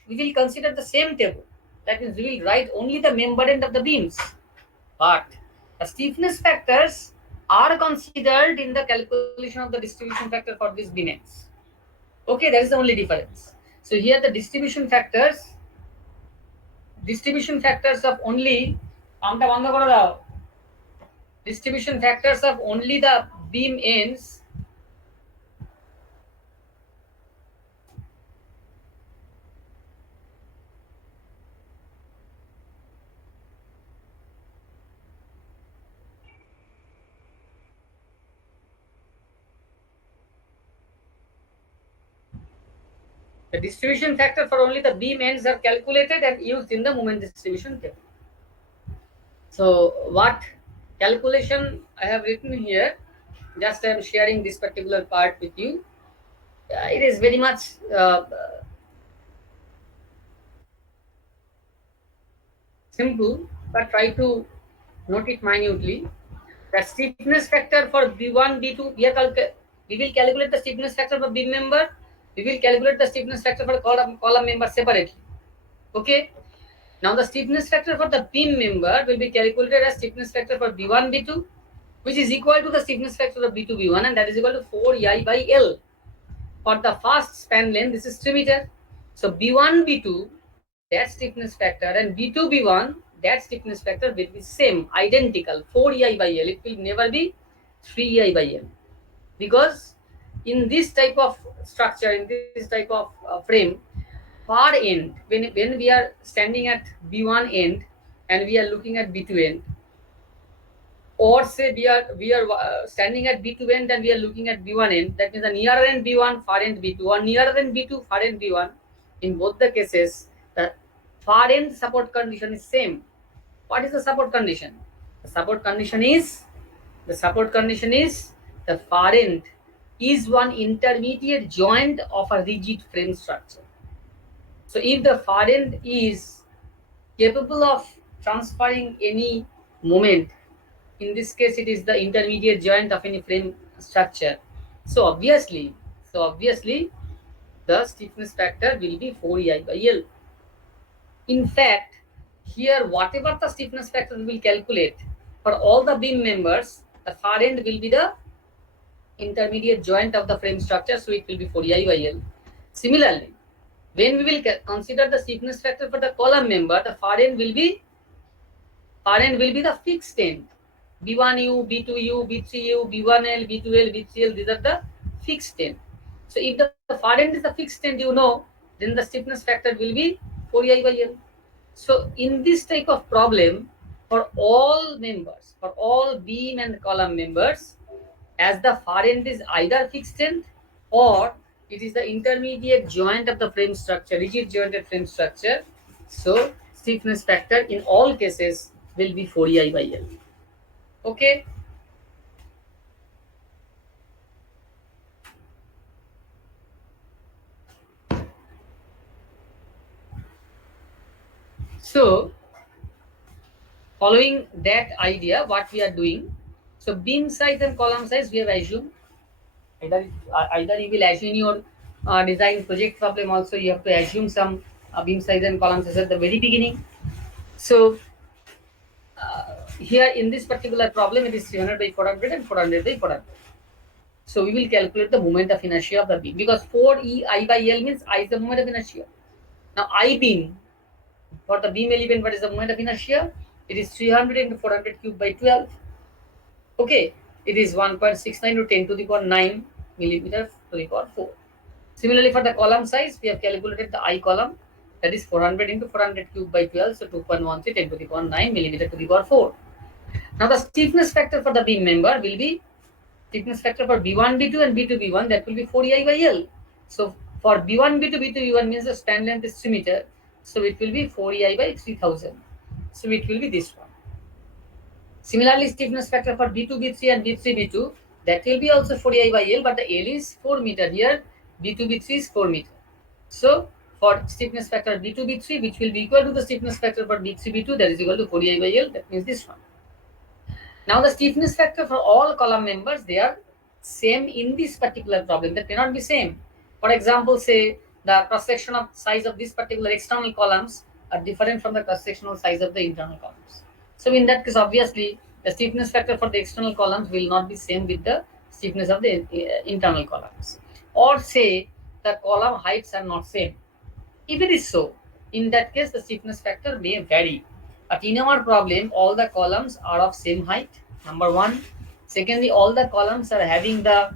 we will consider the same table. That means we will write only the member end of the beams. But the stiffness factors are considered in the calculation of the distribution factor for these beam ends. Okay, that is the only difference. So here the distribution factors of only distribution factors of only the beam ends the distribution factor for only the beam ends are calculated and used in the moment distribution table. So what calculation I have written here, just I am sharing this particular part with you. It is very much simple, but try to note it minutely. The stiffness factor for B1, B2, we will calculate the stiffness factor for beam member. We will calculate the stiffness factor for column member separately. Okay. Now the stiffness factor for the beam member will be calculated as stiffness factor for B1, B2, which is equal to the stiffness factor of B2, B1, and that is equal to 4EI by L. For the first span length, this is 3 meter. So B1, B2, that stiffness factor, and B2, B1, that stiffness factor will be same, identical, 4EI by L. It will never be 3EI by L. Because in this type of structure, in this type of frame, far end, when we are standing at B1 end and we are looking at B2 end, or say we are standing at B2 end and we are looking at B1 end, that means the nearer end B1, far end B2, or nearer end B2, far end B1. In both the cases, the far end support condition is same. What is the support condition? The support condition is the far end is one intermediate joint of a rigid frame structure. So if the far end is capable of transferring any moment, in this case it is the intermediate joint of any frame structure. So obviously the stiffness factor will be 4EI/L. In fact, here whatever the stiffness factor we will calculate for all the beam members, the far end will be the intermediate joint of the frame structure, so it will be 4EI/L. Similarly, when we will consider the stiffness factor for the column member, the far end will be the fixed end. B1U, B2U, B3U, B1L, B2L, B3L, these are the fixed end. So if the far end is the fixed end, then the stiffness factor will be 4EI/L. So in this type of problem, for all members, for all beam and column members, as the far end is either fixed end or it is the intermediate joint of the frame structure, rigid jointed frame structure, so stiffness factor in all cases will be 4EI/L. Okay. So following that idea, what we are doing, so beam size and column size we have assumed. Either you will assume your design project problem also, you have to assume some beam size and column size at the very beginning. So here in this particular problem, it is 300 by 400 and 400 by 400. So we will calculate the moment of inertia of the beam, because 4EI/L means I is the moment of inertia. Now I beam, for the beam element, what is the moment of inertia? It is 300 into 400 cube by 12. Okay, it is 1.69 to 10 to the power 9 millimeter to the power 4. Similarly, for the column size, we have calculated the I column, that is 400 into 400 cube by 12, so 2.13 10 to the power 9 millimeter to the power 4. Now the stiffness factor for the beam member will be stiffness factor for B1, B2 and B2, B1, that will be 4EI/L. So for B1, B2, B2, B1 means the span length is 3 meter. So it will be 4EI/3000. So it will be this one. Similarly, stiffness factor for B2, B3 and B3, B2, that will be also 4EI/L, but the L is 4 meter here, B2, B3 is 4 meter. So for stiffness factor B2, B3, which will be equal to the stiffness factor for B3, B2, that is equal to 4EI/L, that means this one. Now the stiffness factor for all column members, they are same in this particular problem. That cannot be same. For example, say the cross-sectional size of this particular external columns are different from the cross-sectional size of the internal columns. So in that case, obviously, the stiffness factor for the external columns will not be same with the stiffness of the internal columns. Or say the column heights are not same. If it is so, in that case, the stiffness factor may vary. But in our problem, all the columns are of same height, number one. Secondly, all the columns are having the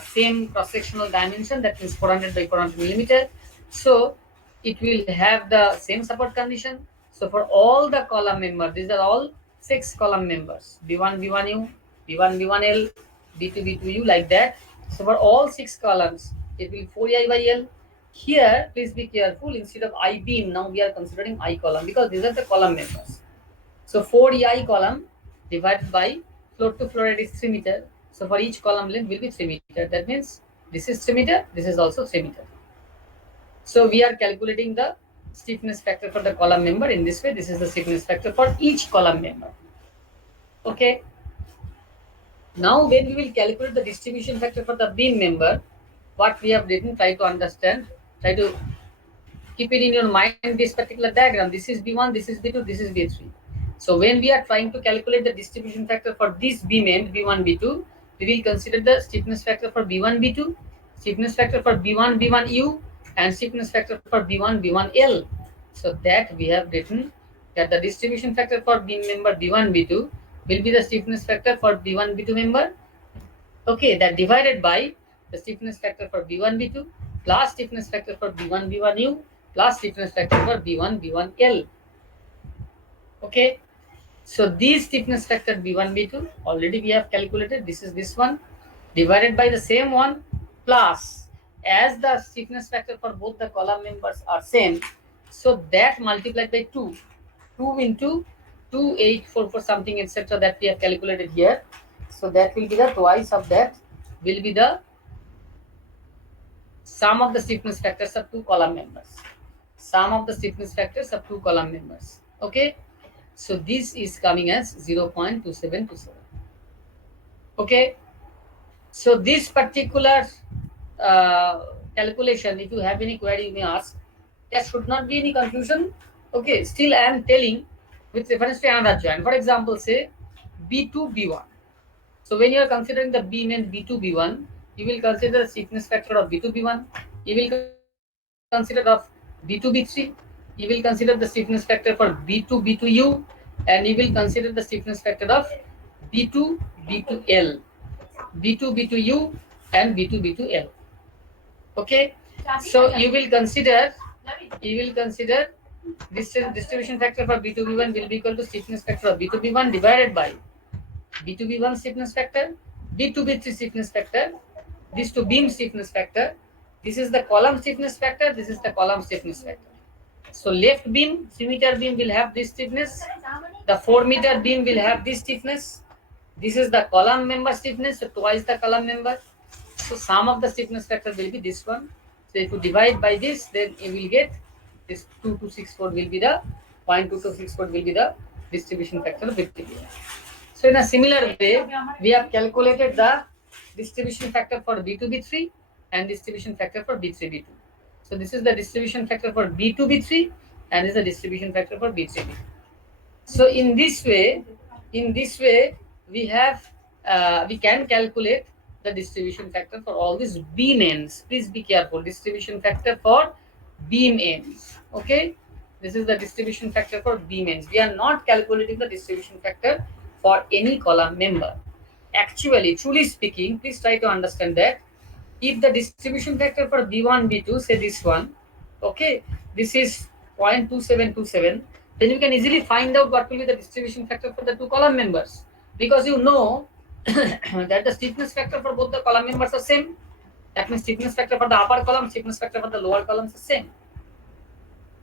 same cross-sectional dimension, that means 400 by 400 millimeter. So it will have the same support condition. So for all the column members, these are all 6 column members, B1, B1U, B1, B1L, B2, B2U, like that. So for all 6 columns, it will 4EI/L. Here, please be careful. Instead of I beam, now we are considering I column, because these are the column members. So 4EI column divided by floor to floor, it is 3 meter. So for each column length will be 3 meter. That means this is 3 meter, this is also 3 meter. So we are calculating the stiffness factor for the column member in this way. This is the stiffness factor for each column member. Okay. Now when we will calculate the distribution factor for the beam member, what we have written, try to understand, try to keep it in your mind, this particular diagram. This is B1, this is B2, this is B3. So when we are trying to calculate the distribution factor for this beam end, B1, B2, we will consider the stiffness factor for B1, B2, stiffness factor for B1, B1U, and stiffness factor for B1, B1L. So that we have written that the distribution factor for beam member B1, B2 will be the stiffness factor for B1, B2 member. Okay, that divided by the stiffness factor for B1, B2 plus stiffness factor for B1, B1U plus stiffness factor for B1, B1L. Okay, so these stiffness factor B1, B2 already we have calculated. This is this one divided by the same one plus, as the stiffness factor for both the column members are same, so that multiplied by 2 into 2844 something etc. that we have calculated here. So that will be the twice of that will be the sum of the stiffness factors of two column members. Sum of the stiffness factors of two column members. Okay. So this is coming as 0.2727. Okay. So this particular calculation, if you have any query, you may ask. There should not be any confusion. Okay. Still, I am telling with reference to another joint. For example, say B2, B1. So when you are considering the B main B2, B1, you will consider the stiffness factor of B2, B1. You will consider of B2, B3. You will consider the stiffness factor for B2, B2U, and you will consider the stiffness factor of B2, B2L, B2, B2U, and B2, B2L. Okay, so you will consider this distribution factor for B2, B1 will be equal to stiffness factor of B2, B1 divided by B2, B1 stiffness factor, B2, B3 stiffness factor, these two beam stiffness factor. This is the column stiffness factor. This is the column stiffness factor. So left beam, 3 meter beam will have this stiffness. The 4 meter beam will have this stiffness. This is the column member stiffness, so twice the column member. So sum of the stiffness factor will be this one. So if you divide by this, then you will get this 2264 will be the 0.2264 will be the distribution factor of 50. So in a similar way, we have calculated the distribution factor for B2, B3 and distribution factor for B3, B2. So this is the distribution factor for B2, B3 and this is the distribution factor for B3, B2. So in this way, we have we can calculate the distribution factor for all these beam ends. Please be careful. Distribution factor for beam ends. Okay, this is the distribution factor for beam ends. We are not calculating the distribution factor for any column member. Actually, truly speaking, please try to understand that if the distribution factor for B1, B2, say this one, okay, this is 0.2727, then you can easily find out what will be the distribution factor for the two column members, because you know that the stiffness factor for both the column members are same. That means stiffness factor for the upper column, stiffness factor for the lower columns is same.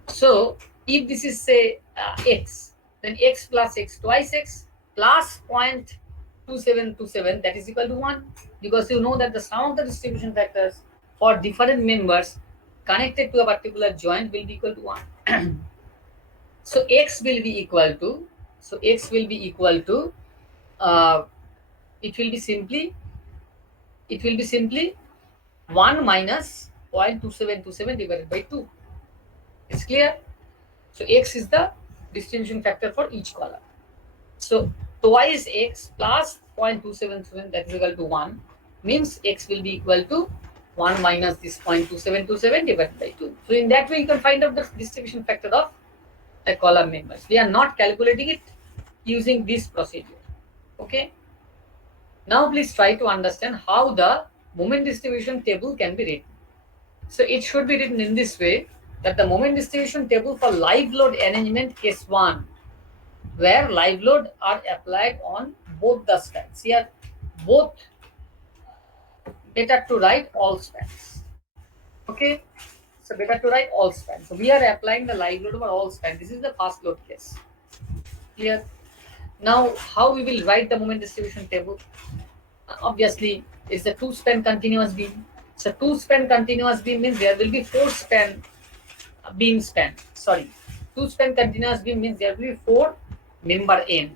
So if this is say x, then x plus x twice x plus 0.2727, that is equal to 1, because you know that the sum of the distribution factors for different members connected to a particular joint will be equal to 1. So x will be equal to, it will be simply 1 minus 0.2727 divided by 2. It's clear? So x is the distribution factor for each column. So twice x plus 0.277, that is equal to 1, means x will be equal to 1 minus this 0.2727 divided by 2. So in that way you can find out the distribution factor of the column members. We are not calculating it using this procedure. Okay. Now please try to understand how the moment distribution table can be written. So it should be written in this way, that the moment distribution table for live load arrangement case 1, where live load are applied on both the spans. Here both, better to write all spans. Okay, so better to write all spans. So we are applying the live load over all spans. This is the fast load case. Clear? Now how we will write the moment distribution table? Obviously it's a 2-span continuous beam. So 2-span continuous beam means there will be 4-span beam span. Sorry, 2-span continuous beam means there will be 4 member end.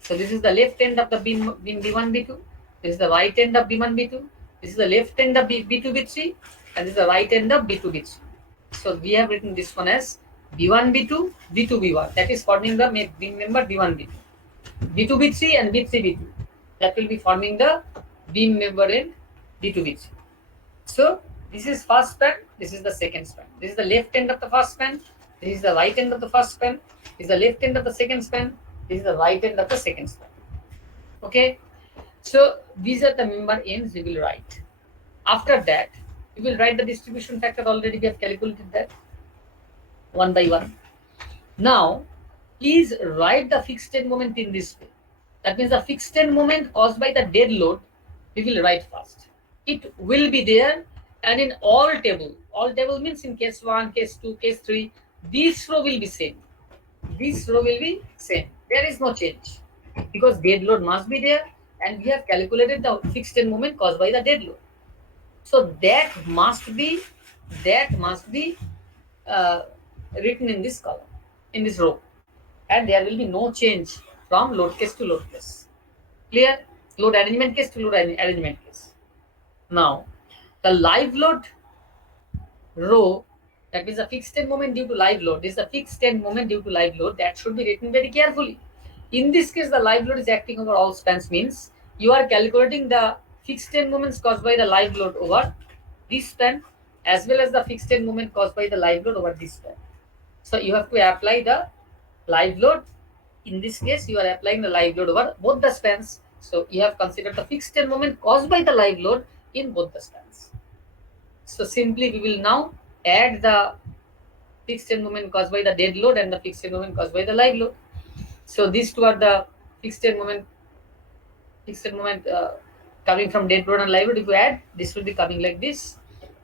So this is the left end of the beam B1, B2. This is the right end of B1, B2. This is the left end of B2, B3, and this is the right end of B2, B3. So we have written this one as B1, B2, B2, B1. That is forming the beam member B1, B2. B2, B3 and B3, B2. That will be forming the beam member end B2, B3. So this is first span, this is the second span. This is the left end of the first span. This is the right end of the first span. This is the left end of the second span. This is the right end of the second span. Okay. So these are the member ends we will write. After that, we will write the distribution factor. Already we have calculated that. one by one. Now, please write the fixed end moment in this way. That means the fixed end moment caused by the dead load, we will write first. It will be there, and in all table means in case 1, case 2, case 3, this row will be same. This row will be same. There is no change because dead load must be there, and we have calculated the fixed end moment caused by the dead load. So that must be written in this column, in this row, and there will be no change from load case to load case. Clear? Load arrangement case to load arrangement case. Now, the live load row, that means the fixed end moment due to live load. This is the fixed end moment due to live load. That should be written very carefully. In this case, the live load is acting over all spans, means you are calculating the fixed end moments caused by the live load over this span, as well as the fixed end moment caused by the live load over this span. So you have to apply the live load. In this case, you are applying the live load over both the spans. So you have considered the fixed end moment caused by the live load in both the spans. So simply we will now add the fixed end moment caused by the dead load and the fixed end moment caused by the live load. So these two are the fixed end moment coming from dead load and live load. If you add, this will be coming like this.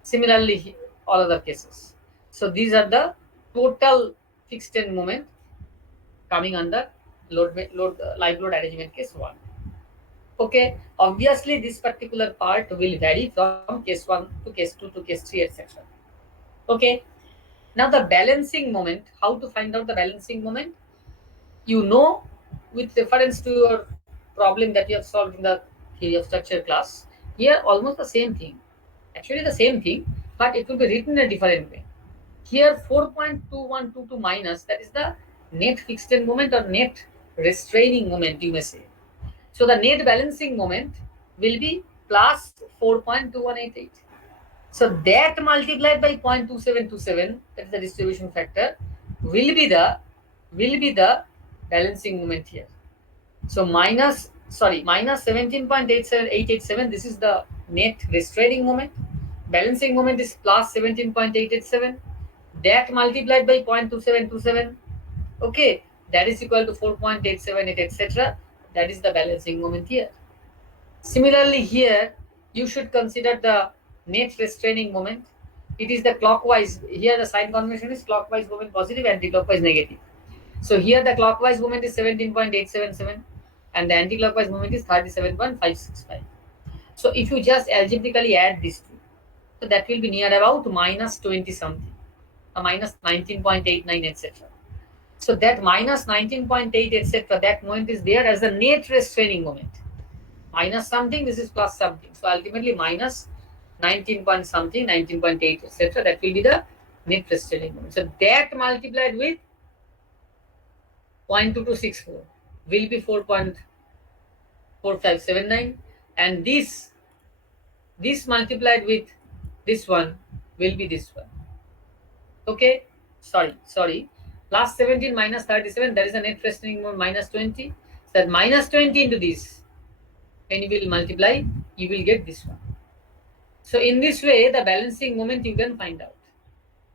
Similarly, all other cases. So these are the total fixed end moment coming under live load arrangement case 1. Okay, obviously this particular part will vary from case 1 to case 2 to case 3, etc. Okay, now the balancing moment, how to find out the balancing moment? You know, with reference to your problem that you have solved in the theory of structure class, here almost the same thing, actually the same thing, but it will be written in a different way. Here 4.2122 minus, that is the net fixed end moment or net restraining moment, you may say. So the net balancing moment will be plus 4.2188. So that multiplied by 0.2727, that is the distribution factor, will be the balancing moment here. So minus 17.87887, this is the net restraining moment. Balancing moment is plus 17.887. That multiplied by 0.2727, okay, that is equal to 4.878, etc. That is the balancing moment here. Similarly, here you should consider the net restraining moment. It is the clockwise. Here the sign convention is clockwise moment positive, anti-clockwise negative. So here the clockwise moment is 17.877 and the anti-clockwise moment is 37.565. So if you just algebraically add these two, so that will be near about minus 20 something, minus 19.89, etc. So that minus 19.8, etc., that moment is there as the net restraining moment. Minus something, this is plus something. So ultimately minus 19 point something, 19.8, etc., that will be the net restraining moment. So that multiplied with 0.2264 will be 4.4579, and this multiplied with this one will be this one. Okay, sorry, plus 17 minus 37, that is the net restraining moment, minus 20. So that minus 20 into this, and you will multiply, you will get this one. So in this way, the balancing moment you can find out.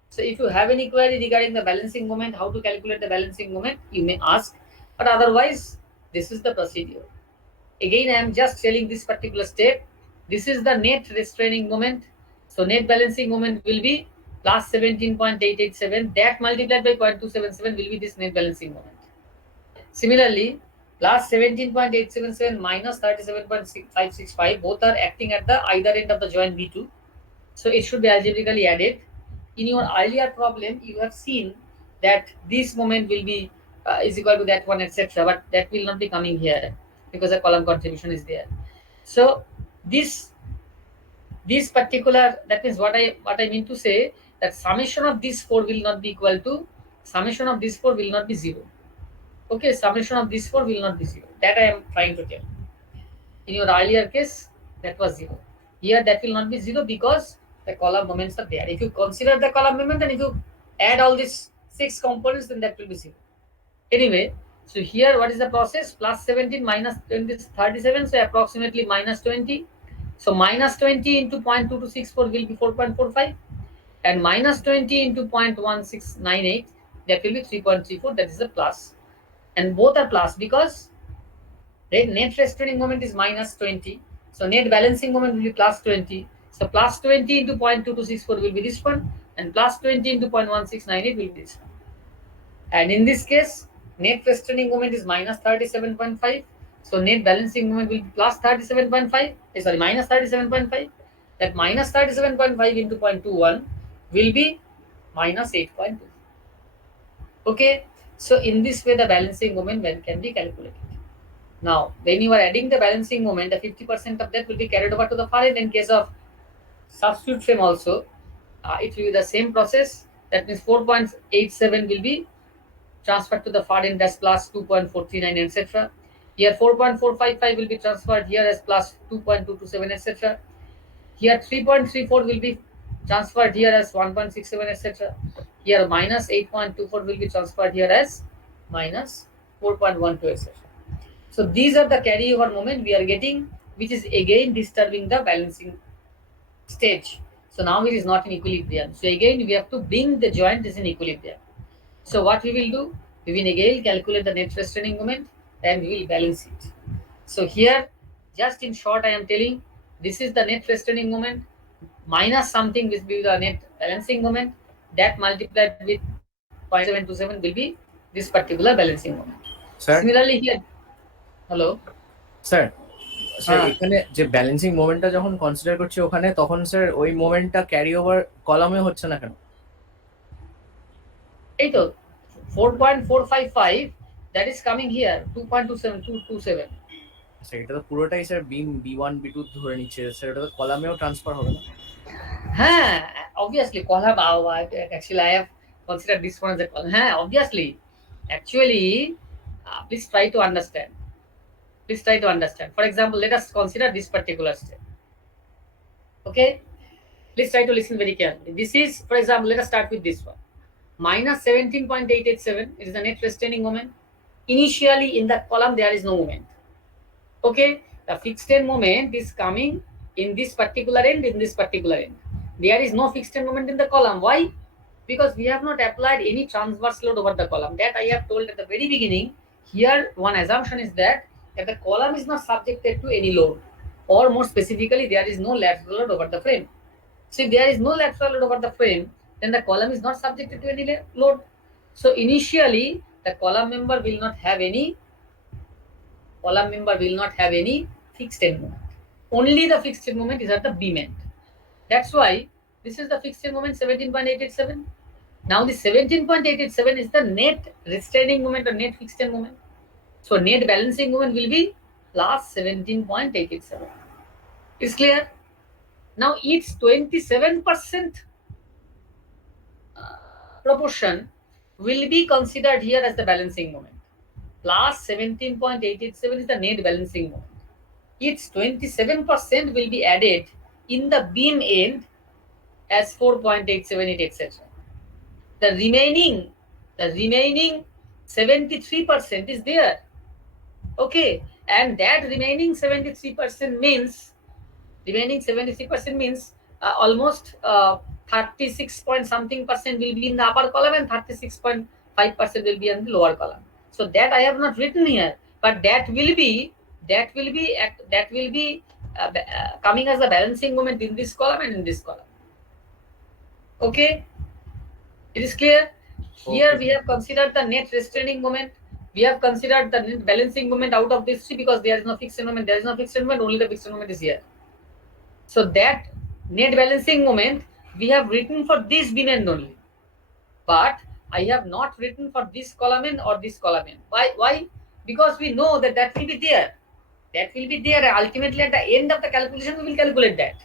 So if you have any query regarding the balancing moment, how to calculate the balancing moment, you may ask. But otherwise, this is the procedure. Again, I am just telling this particular step. This is the net restraining moment. So net balancing moment will be plus 17.887. That multiplied by 0.277 will be this net balancing moment. Similarly, plus 17.877 minus 37.565, both are acting at the either end of the joint B2. So it should be algebraically added. In your earlier problem, you have seen that this moment will be is equal to that one, etc. But that will not be coming here because the column contribution is there. So this particular, that means what I mean to say, that summation of these four will not be equal to summation of these four will not be 0. Okay, summation of these four will not be 0. That I am trying to tell. In your earlier case, that was 0. Here that will not be 0 because the column moments are there. If you consider the column moment and if you add all these 6 components, then that will be 0. Anyway, so here what is the process? Plus 17 minus 20 is 37, so approximately minus 20. So minus 20 into 0.2264 will be 4.45, and minus 20 into 0.1698 that will be 3.34, that is the plus. And both are plus because net restraining moment is minus 20. So net balancing moment will be plus 20. So plus 20 into 0.2264 will be this one, and plus 20 into 0.1698 will be this one. And in this case, net restraining moment is minus 37.5. So net balancing moment will be plus 37.5. Sorry, minus 37.5. That minus 37.5 into 0.21 will be minus 8.2. Okay. So in this way, the balancing moment can be calculated. Now, when you are adding the balancing moment, the 50% of that will be carried over to the far end. In case of substitute frame also, it will be the same process. That means 4.87 will be transferred to the far end as plus 2.439, etc. Here 4.455 will be transferred here as plus 2.227, etc. Here 3.34 will be transferred here as 1.67, etc. Here minus 8.24 will be transferred here as minus 4.12, etc. So these are the carryover moment we are getting, which is again disturbing the balancing stage. So now it is not in equilibrium. So again we have to bring the joint is in equilibrium. So what we will do? We will again calculate the net restraining moment and we will balance it. So here, just in short, I am telling this is the net restraining moment minus something which will be the net balancing moment, that multiplied with 0.727 will be this particular balancing moment. Sir? Similarly here, hello. Sir sir এখানে যে balancing মোমেন্টটা যখন consider করছি ওখানে, তখন sir ওই মোমেন্টটা carry over কলামে হচ্ছে না কেন? এই তো 4.455 that is coming here 2.27 sir এটা তো পুরোটাই স্যার বিম B1 B2 ধরে নিচ্ছে স্যার, এটা তো কলামেও ট্রান্সফার হবে না? হ্যাঁ, obviously column. Actually I have considered this one as a column. Obviously, actually, please try to understand. For example, let us consider this particular step. Okay, please try to listen very carefully. This is, for example, let us start with this one. Minus 17.887 is the net restraining moment. Initially in the column there is no moment. Okay, the fixed end moment is coming in this particular end, there is no fixed end moment in the column. Why? Because we have not applied any transverse load over the column. That I have told at the very beginning. Here one assumption is that the column is not subjected to any load, or more specifically there is no lateral load over the frame. So if there is no lateral load over the frame, then the column is not subjected to any load. So initially the column member will not have any fixed end moment. Only the fixed end moment is at the beam end. That's why this is the fixed end moment 17.887. Now the 17.887 is the net restraining moment or net fixed end moment. So net balancing moment will be plus 17.887. Is clear? Now its 27% proportion will be considered here as the balancing moment. Plus 17.887 is the net balancing moment. Its 27% will be added in the beam end as 4.878, etc. The remaining 73% is there. Okay, and that remaining 73% means almost 36 point something percent will be in the upper column and 36.5% will be in the lower column. So that I have not written here, but that will be coming as a balancing moment in this column and in this column. Okay, it is clear? Here we have considered the net restraining moment, we have considered the net balancing moment out of these three, because there is no fixed moment, only the fixed moment is here. So that net balancing moment we have written for this beam end only, but I have not written for this column end or this column end. Why? Because we know that will be there. Ultimately at the end of the calculation we will calculate that.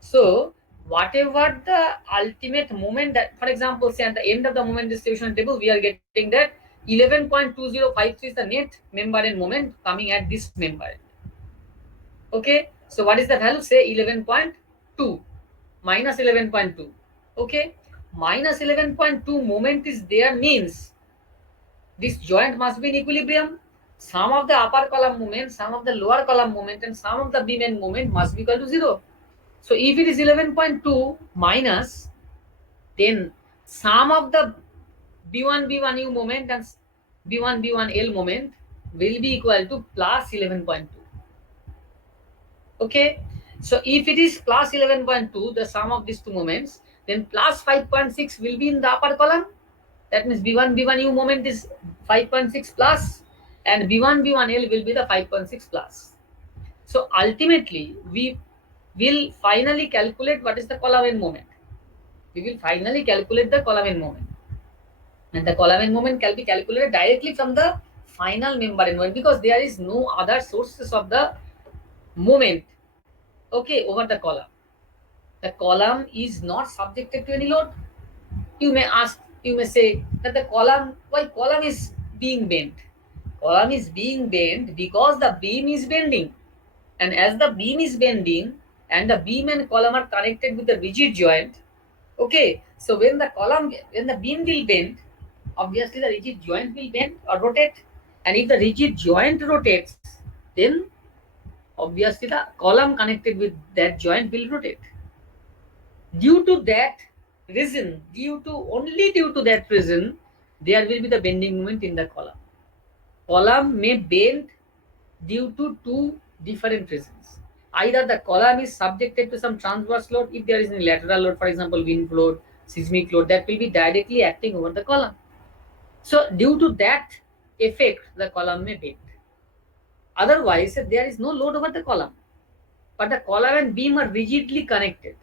So whatever the ultimate moment, that for example say at the end of the moment distribution table we are getting that 11.2053 is the net member end moment coming at this member end. Okay, so what is the value? Say 11.2 minus 11.2. Okay, minus 11.2 moment is there, means this joint must be in equilibrium. Sum of the upper column moment, sum of the lower column moment, and sum of the beam end moment must be equal to 0. So if it is 11.2 minus, then sum of the B1 moment and B1 moment will be equal to plus 11.2. Okay, so if it is plus 11.2, the sum of these two moments, then plus 5.6 will be in the upper column. That means B1 moment is 5.6 plus, and B1L will be the 5.6 plus. So ultimately, we will finally calculate what is the column n moment. We will finally calculate the column n moment, and the column n moment can be calculated directly from the final member n moment, because there is no other sources of the moment, okay, over the column. The column is not subjected to any load. You may ask, you may say that the column, why column is being bent? Column is being bent because the beam is bending, and as the beam is bending and the beam and column are connected with the rigid joint, okay, so when the beam will bend, obviously the rigid joint will bend or rotate, and if the rigid joint rotates, then obviously the column connected with that joint will rotate. Due to that reason, only due to that reason, there will be the bending moment in the column. Column may bend due to two different reasons. Either the column is subjected to some transverse load, if there is a lateral load, for example, wind load, seismic load, that will be directly acting over the column. So due to that effect, the column may bend. Otherwise, there is no load over the column, but the column and beam are rigidly connected.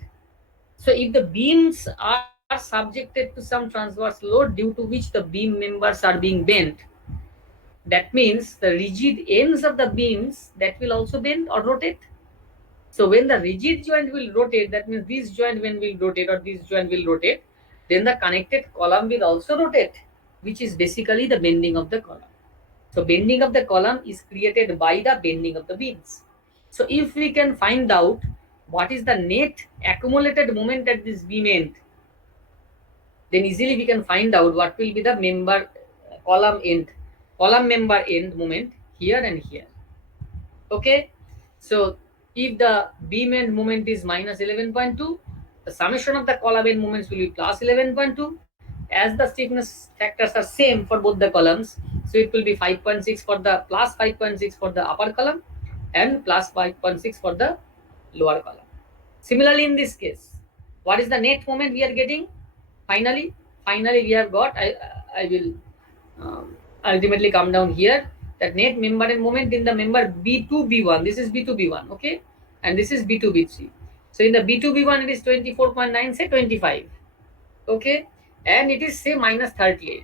So if the beams are subjected to some transverse load due to which the beam members are being bent, that means the rigid ends of the beams that will also bend or rotate. So when the rigid joint will rotate, that means this joint when will rotate or this joint will rotate, then the connected column will also rotate, which is basically the bending of the column. So bending of the column is created by the bending of the beams. So if we can find out what is the net accumulated moment at this beam end, then easily we can find out what will be the column member end moment here and here. Okay, so if the beam end moment is minus 11.2, the summation of the column end moments will be plus 11.2. As the stiffness factors are same for both the columns, so it will be 5.6 for the plus 5.6 for the upper column and plus 5.6 for the lower column. Similarly, in this case, what is the net moment we are getting? Finally we have got, I will ultimately come down here, that net member and moment in the member B2 B1. This is B2 B1, okay, and this is B2 B3. So in the B2 B1 it is 24.9, say 25, okay, and it is say minus 38.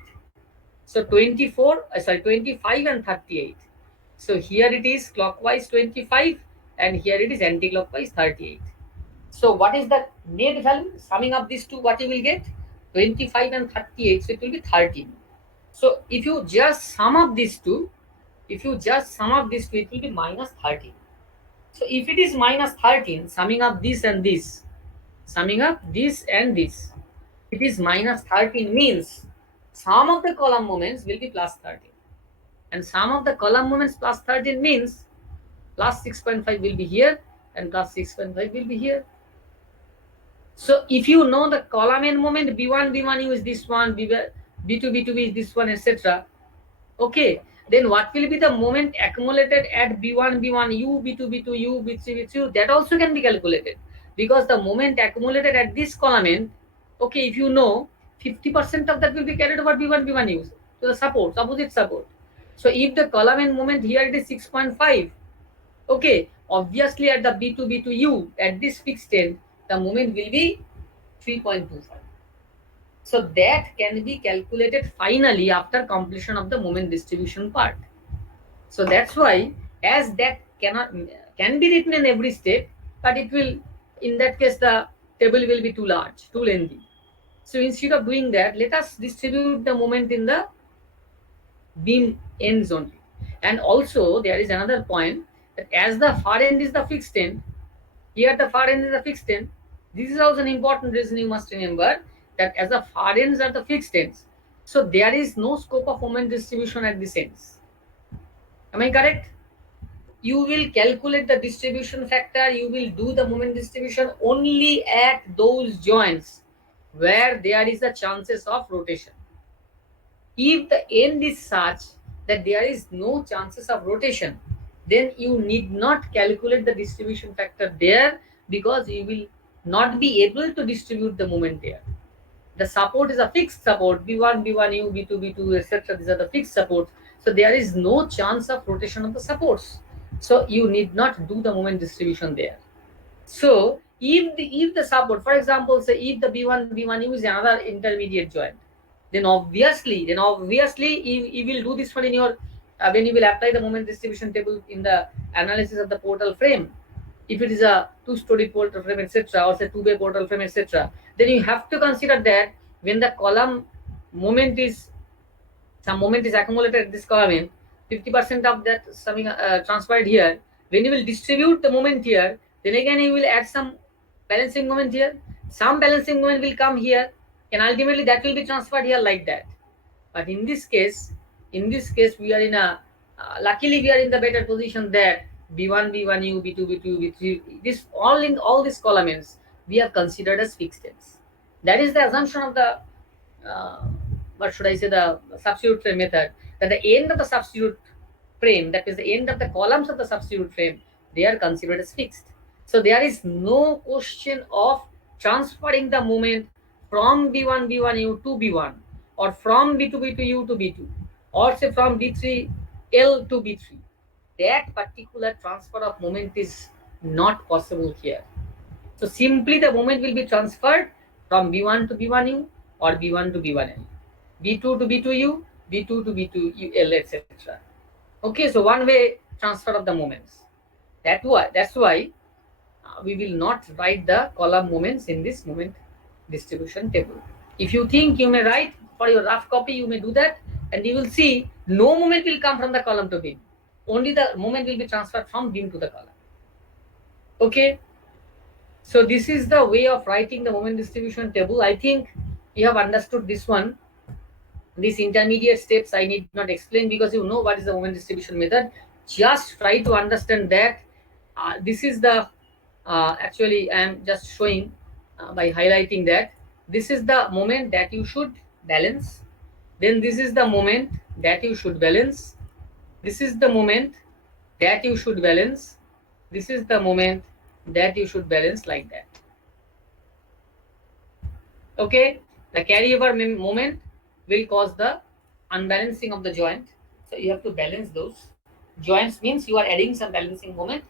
So 25 and 38. So here it is clockwise 25 and here it is anti-clockwise 38. So what is the net value? Summing up these two, what you will get? 25 and 38, so it will be 13. So if you just sum up these two, it will be minus 13. So if it is minus 13, summing up this and this, it is minus 13 means sum of the column moments will be plus 13. And sum of the column moments plus 13 means plus 6.5 will be here and plus 6.5 will be here. So if you know the column end moment B1U is this one, B2B is this one, etc. Okay, then what will be the moment accumulated at B1U, B2U, B3, that also can be calculated, because the moment accumulated at this column end, okay, if you know 50% of that will be carried over B1U to the support, opposite support. So if the column end moment here it is 6.5, okay, obviously at the B2U at this fixed end, the moment will be 3.25. So that can be calculated finally after completion of the moment distribution part. So that's why, as that can be written in every step, but it will, in that case, the table will be too large, too lengthy. So instead of doing that, let us distribute the moment in the beam ends only. And also there is another point, that as the far end is the fixed end, here the far end is the fixed end. This is also an important reason you must remember, that as the far ends are the fixed ends, so there is no scope of moment distribution at this ends. Am I correct? You will calculate the distribution factor, you will do the moment distribution only at those joints where there is a chances of rotation. If the end is such that there is no chances of rotation, then you need not calculate the distribution factor there, because you will not be able to distribute the moment there. The support is a fixed support, b1 b1u b2 b2 etc. These are the fixed supports, so there is no chance of rotation of the supports, so you need not do the moment distribution there. So if the support, for example, say if the b1 b1u is another intermediate joint, then obviously you will do this one in your when you will apply the moment distribution table in the analysis of the portal frame. If it is a two-story portal frame, etc., or say two-bay portal frame, etc., then you have to consider that when the column moment is, some moment is accumulated at this column, 50% of that something transferred here. When you will distribute the moment here, then again you will add some balancing moment here. Some balancing moment will come here, and ultimately that will be transferred here like that. But in this case, we are in a luckily we are in the better position that b1 b1u b2 b2 b3, this all in all these columns we are considered as fixed ends. That is the assumption of the uh, what should I say, the substitute frame method, that the end of the substitute frame, that is the end of the columns of the substitute frame, they are considered as fixed. So there is no question of transferring the moment from b1 b1u to b1, or from b2 b2u to b2, or say from b3l to b3. That particular transfer of moment is not possible here. So simply the moment will be transferred from b1 to b1u, or b1 to b1l, b2 to b2u, b2 to b2ul, etc. Okay, so one way transfer of the moments. That's why we will not write the column moments in this moment distribution table. If you think you may write for your rough copy, you may do that, and you will see no moment will come from the column to beam. Only the moment will be transferred from beam to the column. Okay, so this is the way of writing the moment distribution table. I think you have understood this one. These intermediate steps I need not explain, because you know what is the moment distribution method. Just try to understand that this is the actually I am just showing by highlighting that this is the moment that you should balance, then this is the moment that you should balance, this is the moment that you should balance, this is the moment that you should balance, like that. Okay, the carryover moment will cause the unbalancing of the joint, so you have to balance those joints. Means you are adding some balancing moment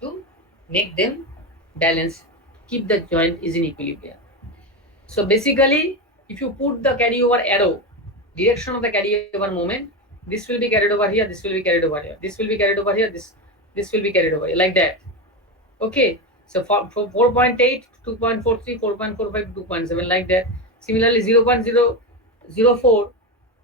to make them balanced, keep the joint is in equilibrium. So basically, if you put the carryover arrow, direction of the carryover moment, this will be carried over here, this will be carried over here, this will be carried over here, this will be carried over here, like that. Okay, so for 4.8, 2.43, 4.45, 2.7, like that. Similarly, 0.004,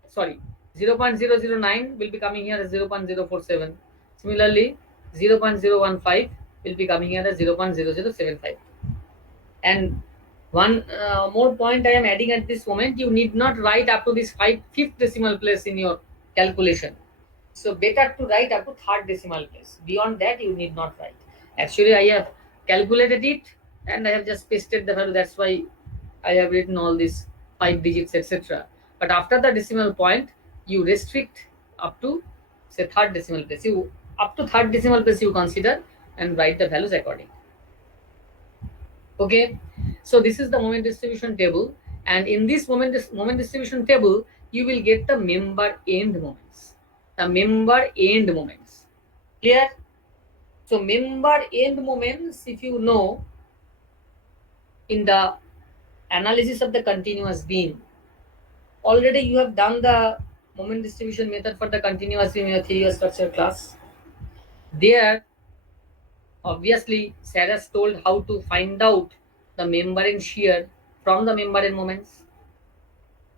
sorry, 0.009 will be coming here as 0.047. Similarly, 0.015 will be coming here as 0.0075. And one more point I am adding at this moment, you need not write up to this fifth decimal place in your calculation. So better to write up to third decimal place. Beyond that, you need not write. Actually, I have calculated it and I have just pasted the value. That's why I have written all these 5 digits, etc. But after the decimal point, you restrict up to say third decimal place. You up to third decimal place you consider and write the values accordingly. Okay, so this is the moment distribution table, and in this moment distribution table, you will get the member end moments. The member end moments. Clear? So member end moments, if you know, in the analysis of the continuous beam, already you have done the moment distribution method for the continuous beam in your theory of structure class. There, obviously, Sarah told how to find out the member end shear from the member end moments.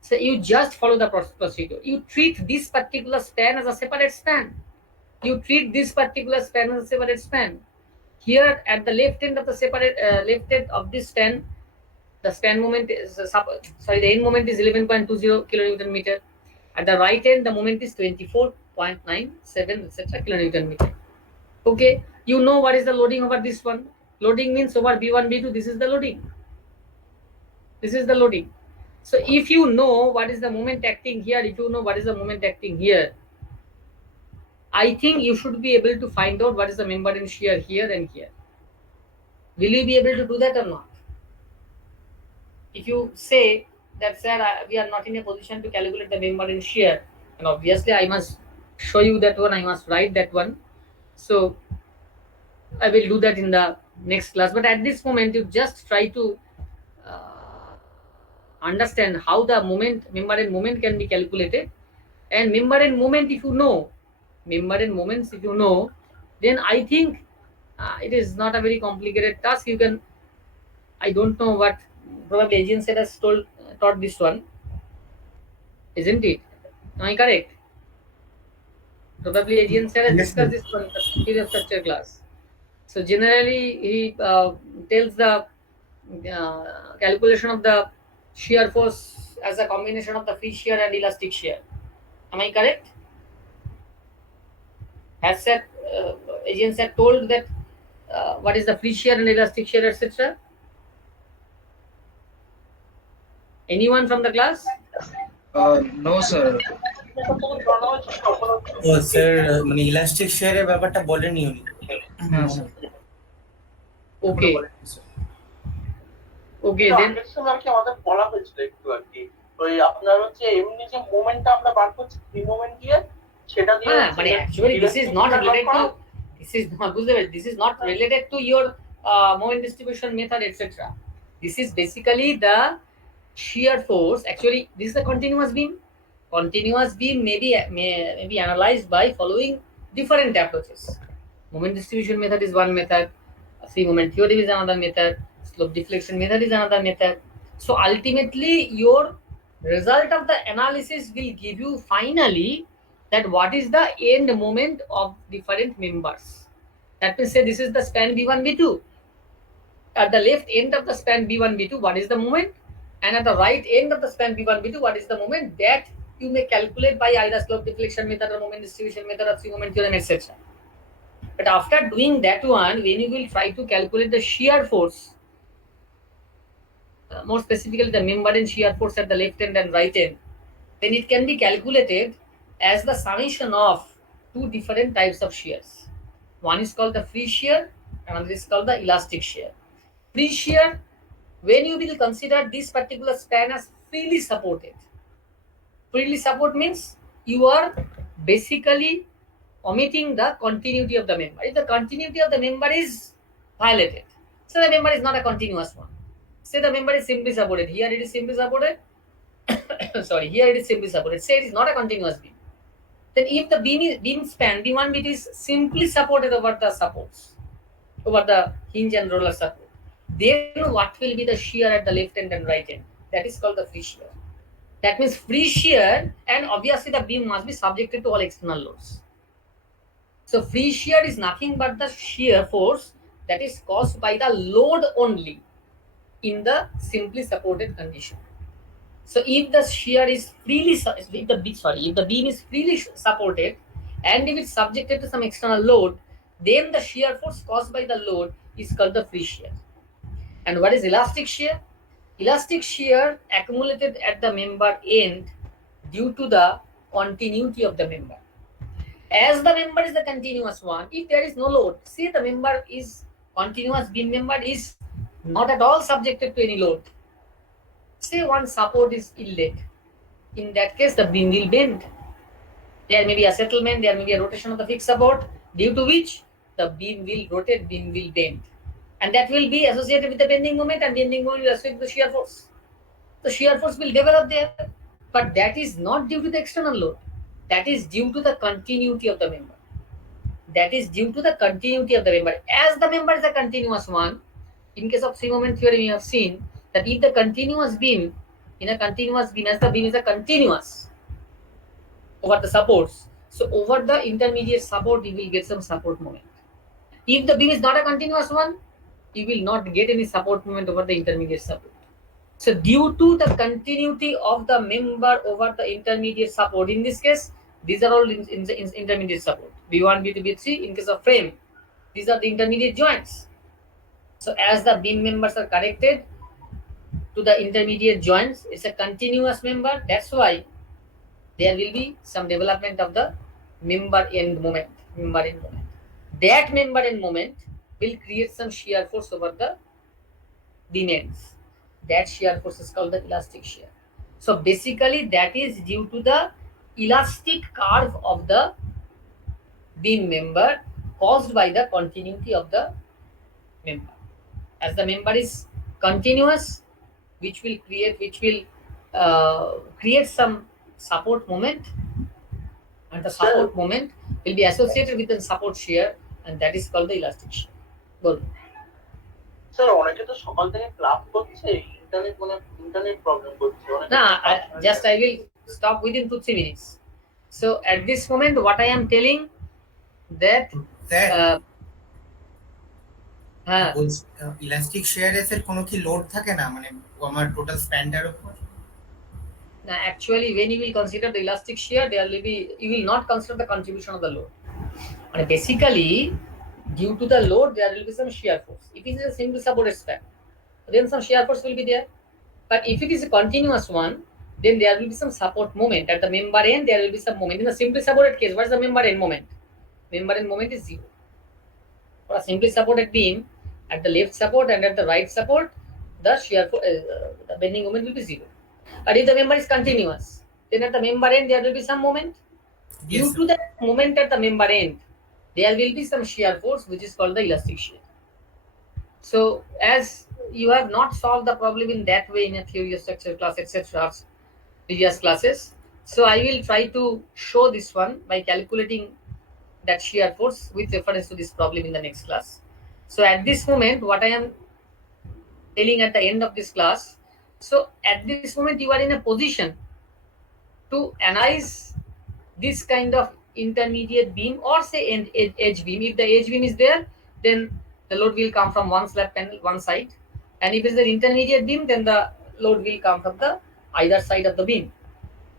So you just follow the procedure. You treat this particular span as a separate span. You treat this particular span as a separate span. Here at the left end of the separate left end of this span, the span moment is the end moment is 11.20 kilonewton meter. At the right end, the moment is 24.97 etc. kilonewton meter. Okay, you know what is the loading over this one. Loading means over B1, B2, this is the loading. This is the loading. So if you know what is the moment acting here, if you know what is the moment acting here, I think you should be able to find out what is the member in shear here and here. Will you be able to do that or not? If you say that, sir, we are not in a position to calculate the member in shear, and obviously I must show you that one, I must write that one. So I will do that in the next class. But at this moment, you just try to understand how the member and moment can be calculated. And member and moment, if you know, member and moments, if you know, then I think it is not a very complicated task. You can, I don't know what, probably agency has taught this one, isn't it? Am I correct? Probably agency has Yes, discussed sir. this one in the superior structure class. So generally, he tells the calculation of the shear force as a combination of the free shear and elastic shear. Am I correct? Has said agents have told that what is the free shear and elastic shear, etc. Anyone from the class? No, sir. ও sir মানে elastic শেয়ারের ব্যাপারটা বলেনি উনি হ্যাঁ, sir. Okay. Okay, then আগের সময় আর কি আমাদের বলা হয়েছিল একটু আর কি ওই আপনার হচ্ছে এমনি যে মোমেন্টটা আমরা বার করছি ফ্রি মোমেন্ট দিয়ে সেটা দিয়ে but actually this is not related to this is not related to your moment distribution method, etc. This is basically the shear force. Actually, this is a continuous beam. Continuous beam may be analyzed by following different approaches. Moment distribution method is one method. Free moment theory is another method. Slope deflection method is another method. So ultimately, your result of the analysis will give you finally that what is the end moment of different members. That means, say this is the span B1, B2. At the left end of the span B1, B2, what is the moment? And at the right end of the span B1, B2, what is the moment? That you may calculate by either slope deflection method or moment distribution method or three moment theorem, etc. But after doing that one, when you will try to calculate the shear force, more specifically the member and shear force at the left end and right end, then it can be calculated as the summation of two different types of shears. One is called the free shear, another is called the elastic shear. Free shear, when you will consider this particular span as freely supported. Freely support means you are basically omitting the continuity of the member. If the continuity of the member is violated, so the member is not a continuous one. Say the member is simply supported. Here it is simply supported. Sorry, here it is simply supported. Say it is not a continuous beam. Then if the beam span B1, B2 is simply supported over the supports, over the hinge and roller support, then what will be the shear at the left end and right end? That is called the free shear. That means free shear, and obviously the beam must be subjected to all external loads. So free shear is nothing but the shear force that is caused by the load only in the simply supported condition. So if the shear is freely, if the beam is freely supported and if it's subjected to some external load, then the shear force caused by the load is called the free shear. And what is elastic shear? Elastic shear accumulated at the member end due to the continuity of the member. As the member is the continuous one, if there is no load, say the member is continuous beam member is not at all subjected to any load. Say one support is inlet. In that case, the beam will bend. There may be a settlement, there may be a rotation of the fixed support, due to which the beam will rotate, beam will bend. And that will be associated with the bending moment, and bending moment will associate with the shear force. The shear force will develop there, but that is not due to the external load. That is due to the continuity of the member. That is due to the continuity of the member. As the member is a continuous one, in case of three moment theorem, you have seen that if the continuous beam, in a continuous beam, as the beam is a continuous over the supports, so over the intermediate support, you will get some support moment. If the beam is not a continuous one, you will not get any support moment over the intermediate support. So due to the continuity of the member over the intermediate support, in this case, these are all in intermediate support. B1, B2, B3, in case of frame, these are the intermediate joints. So as the beam members are connected to the intermediate joints. It's a continuous member. That's why there will be some development of the member end moment. That member end moment will create some shear force over the beam ends. That shear force is called the elastic shear. So basically that is due to the elastic curve of the beam member caused by the continuity of the member. As the member is continuous, which will create some support moment, and the support moment will be associated with the support shear, and that is called the elastic shear. Good. Sir অনেকে তো সকাল থেকে class করছে, internet problem করছে অনেকে। Now, I will stop within 2-3 minutes. So at this moment, what I am telling that sir হ্যাঁ, elastic শেয়ারে sir কোনো কি লোড থাকে না, মানে আমার টোটাল স্প্যানটার উপর? now actually when you will consider the elastic shear, you will not consider the contribution of the load. And basically, due to the load, there will be some shear force. If it is a single supported span, then some shear force will be there. But if it is a continuous one, then there will be some support moment at the member end. There will be some moment. In the simply supported case, what is the member end moment? Member end moment is 0. For a simply supported beam, at the left support and at the right support, the shear the bending moment will be 0. But if the member is continuous, then at the member end there will be some moment. Due to the moment at the member end, there will be some shear force which is called the elastic shear. So as you have not solved the problem in that way in a theory of structure class, etc., previous classes, so I will try to show this one by calculating that shear force with reference to this problem in the next class. So at this moment, what I am telling at the end of this class, so at this moment you are in a position to analyze this kind of intermediate beam or say edge beam. If the edge beam is there, then the load will come from one slab panel, one side, and if it's an intermediate beam, then the load will come from the either side of the beam.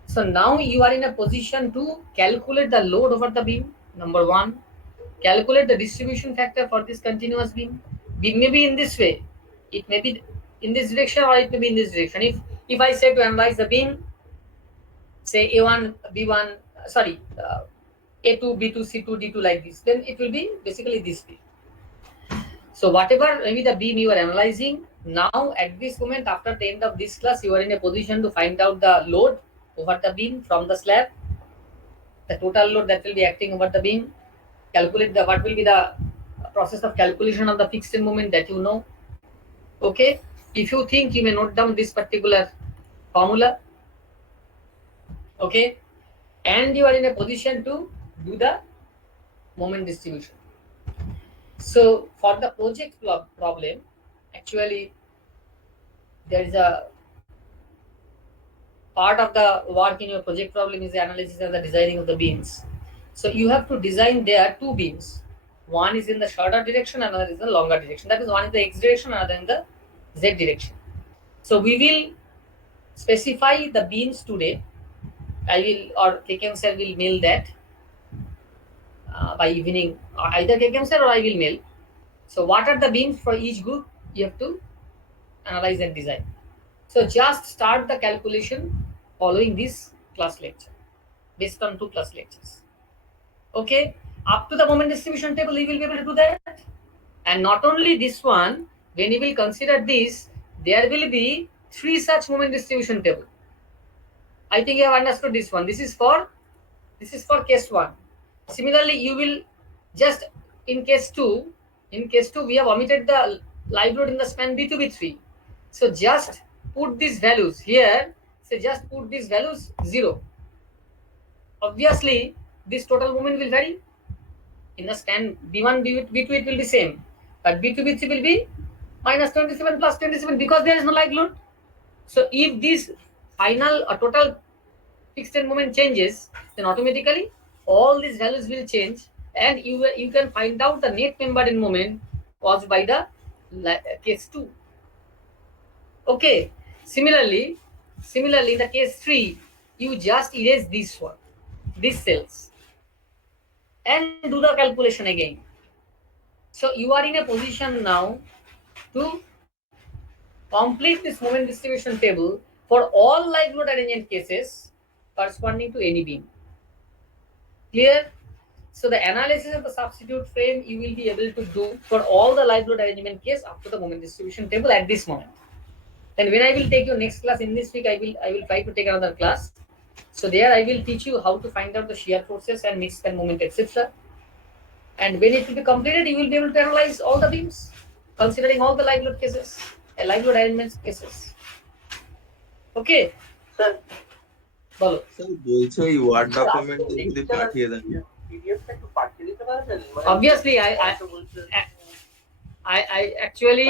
So now you are in a position to calculate the load over the beam. Number one, calculate the distribution factor for this continuous beam. Beam may be in this way, it may be in this direction, or it may be in this direction. If I say to analyze the beam, say A1, B1, A2, B2, C2, D2 like this, then it will be basically this beam. So whatever maybe the beam you are analyzing, now at this moment after the end of this class, you are in a position to find out the load over the beam from the slab, the total load that will be acting over the beam, calculate what will be the process of calculation of the fixed end moment that you know. Okay, if you think, you may note down this particular formula. Okay, and you are in a position to do the moment distribution. So for the project problem, actually there is a part of the work in your project problem is the analysis and the designing of the beams. So you have to design there two beams. One is in the shorter direction, another is the longer direction. That is, one in the x direction, another in the z direction. So we will specify the beams today. I will, or KKM sir will mail that by evening. Either KKM sir or I will mail. So what are the beams for each group? You have to analyze and design. So just start the calculation following this class lecture, based on 2 class lectures. Okay, up to the moment distribution table you will be able to do that. And not only this one, when you will consider this, there will be 3 such moment distribution table. I think you have understood this one. This is for case 1. Similarly, you will just in case 2 we have omitted the live load in the span B2 B3. So just put these values here. So just put these values 0. Obviously this total moment will vary. In the span B1 B2 it will be same, but B2 B3 will be minus 27 plus 27 because there is no live load. So if this final or total fixed end moment changes, then automatically all these values will change, and you can find out the net member in moment caused by the case 2. Okay, similarly in the case 3, you just erase this one, these cells, and do the calculation again. So you are in a position now to complete this moment distribution table for all live load arrangement cases corresponding to any beam. Clear? So the analysis of the substitute frame you will be able to do for all the live load arrangement case up to the moment distribution table at this moment. Then when I will take your next class in this week, I will try to take another class. So there I will teach you how to find out the shear forces and mid span moment, etc. And when it will be completed, you will be able to analyze all the beams, considering all the live load cases, live load arrangements cases. Okay. Sir sir বলছে ওই word document যদি পাঠিয়ে দেন পিডিএফটা একটু পাঠিয়ে দিতে পারবেন Obviously, I actually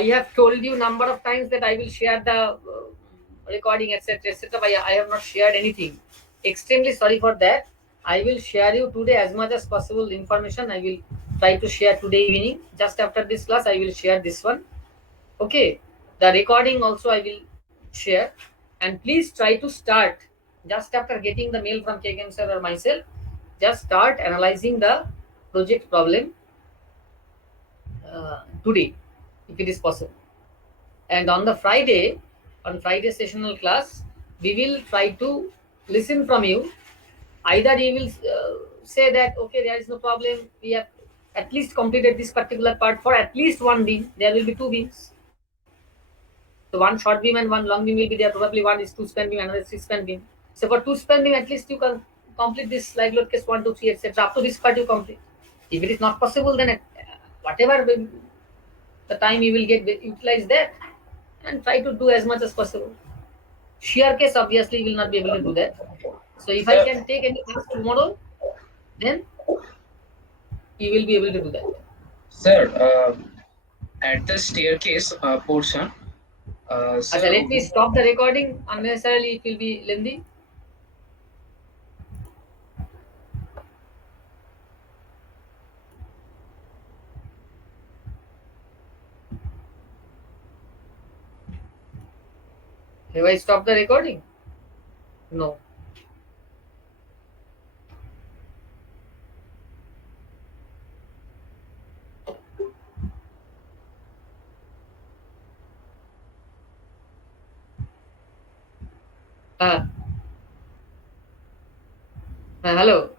I have told you number of times that I will share the recording, etc., etc. But I have not shared anything. Extremely sorry for that. I will share you today as much as possible information. I will try to share today evening. Just after this class, I will share this one. Okay. The recording also I will share. And please try to start just after getting the mail from KKM sir or myself. Just start analyzing the project problem today, if it is possible. And on the Friday sessional class, we will try to listen from you. Either you will say that okay, there is no problem, we have at least completed this particular part for at least one beam. There will be two beams, so one short beam and one long beam will be there. Probably one is 2 span beam, another is 6 span beam. So for 2 span beam, at least you can complete this live load case 1, 2, 3, etc. Up to this part you complete. If it is not possible, then whatever the time you will get, utilize that and try to do as much as possible. Shear case, obviously, you will not be able to do that. So if I can take any class tomorrow, then you will be able to do that. Sir, at the staircase portion, sir, Okay, let me stop the recording. Unnecessarily, it will be lengthy. Have I stopped the recording? No. Hello.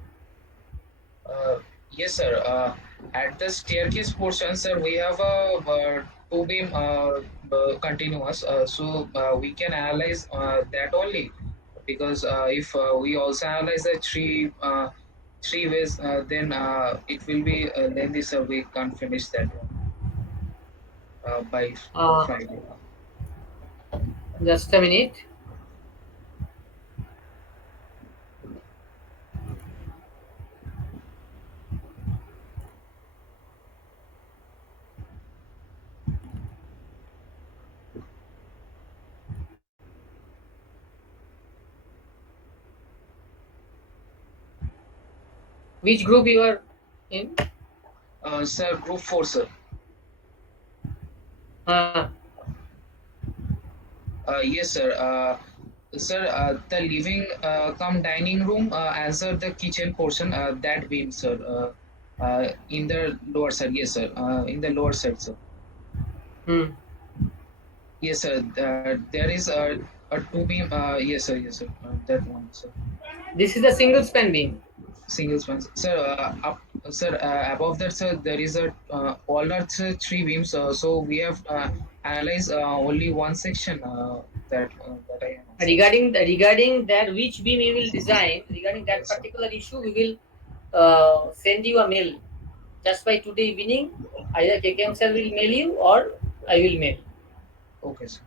yes, sir. At the staircase portion, sir, we have a two beam continuous, so we can analyze that only, because if we also analyze the three ways, then it will be lengthy, sir. We can't finish that one by Friday. Just a minute. Which group you are in? Sir, group 4, sir. Yes, sir. Sir, the living come dining room, answer the kitchen portion, that beam, sir. In the lower side, yes, sir. In the lower side, sir. Yes, sir. There is a two beam. Yes, sir. Yes, sir. That one, sir. This is the single span beam. Single span, sir. Sir, above that, sir, there is a all are three beams. So we have analyzed only one section. That I Regarding that, which beam you will design, regarding that particular issue, we will send you a mail just by today evening. Either KKM sir will mail you or I will mail. Okay, sir.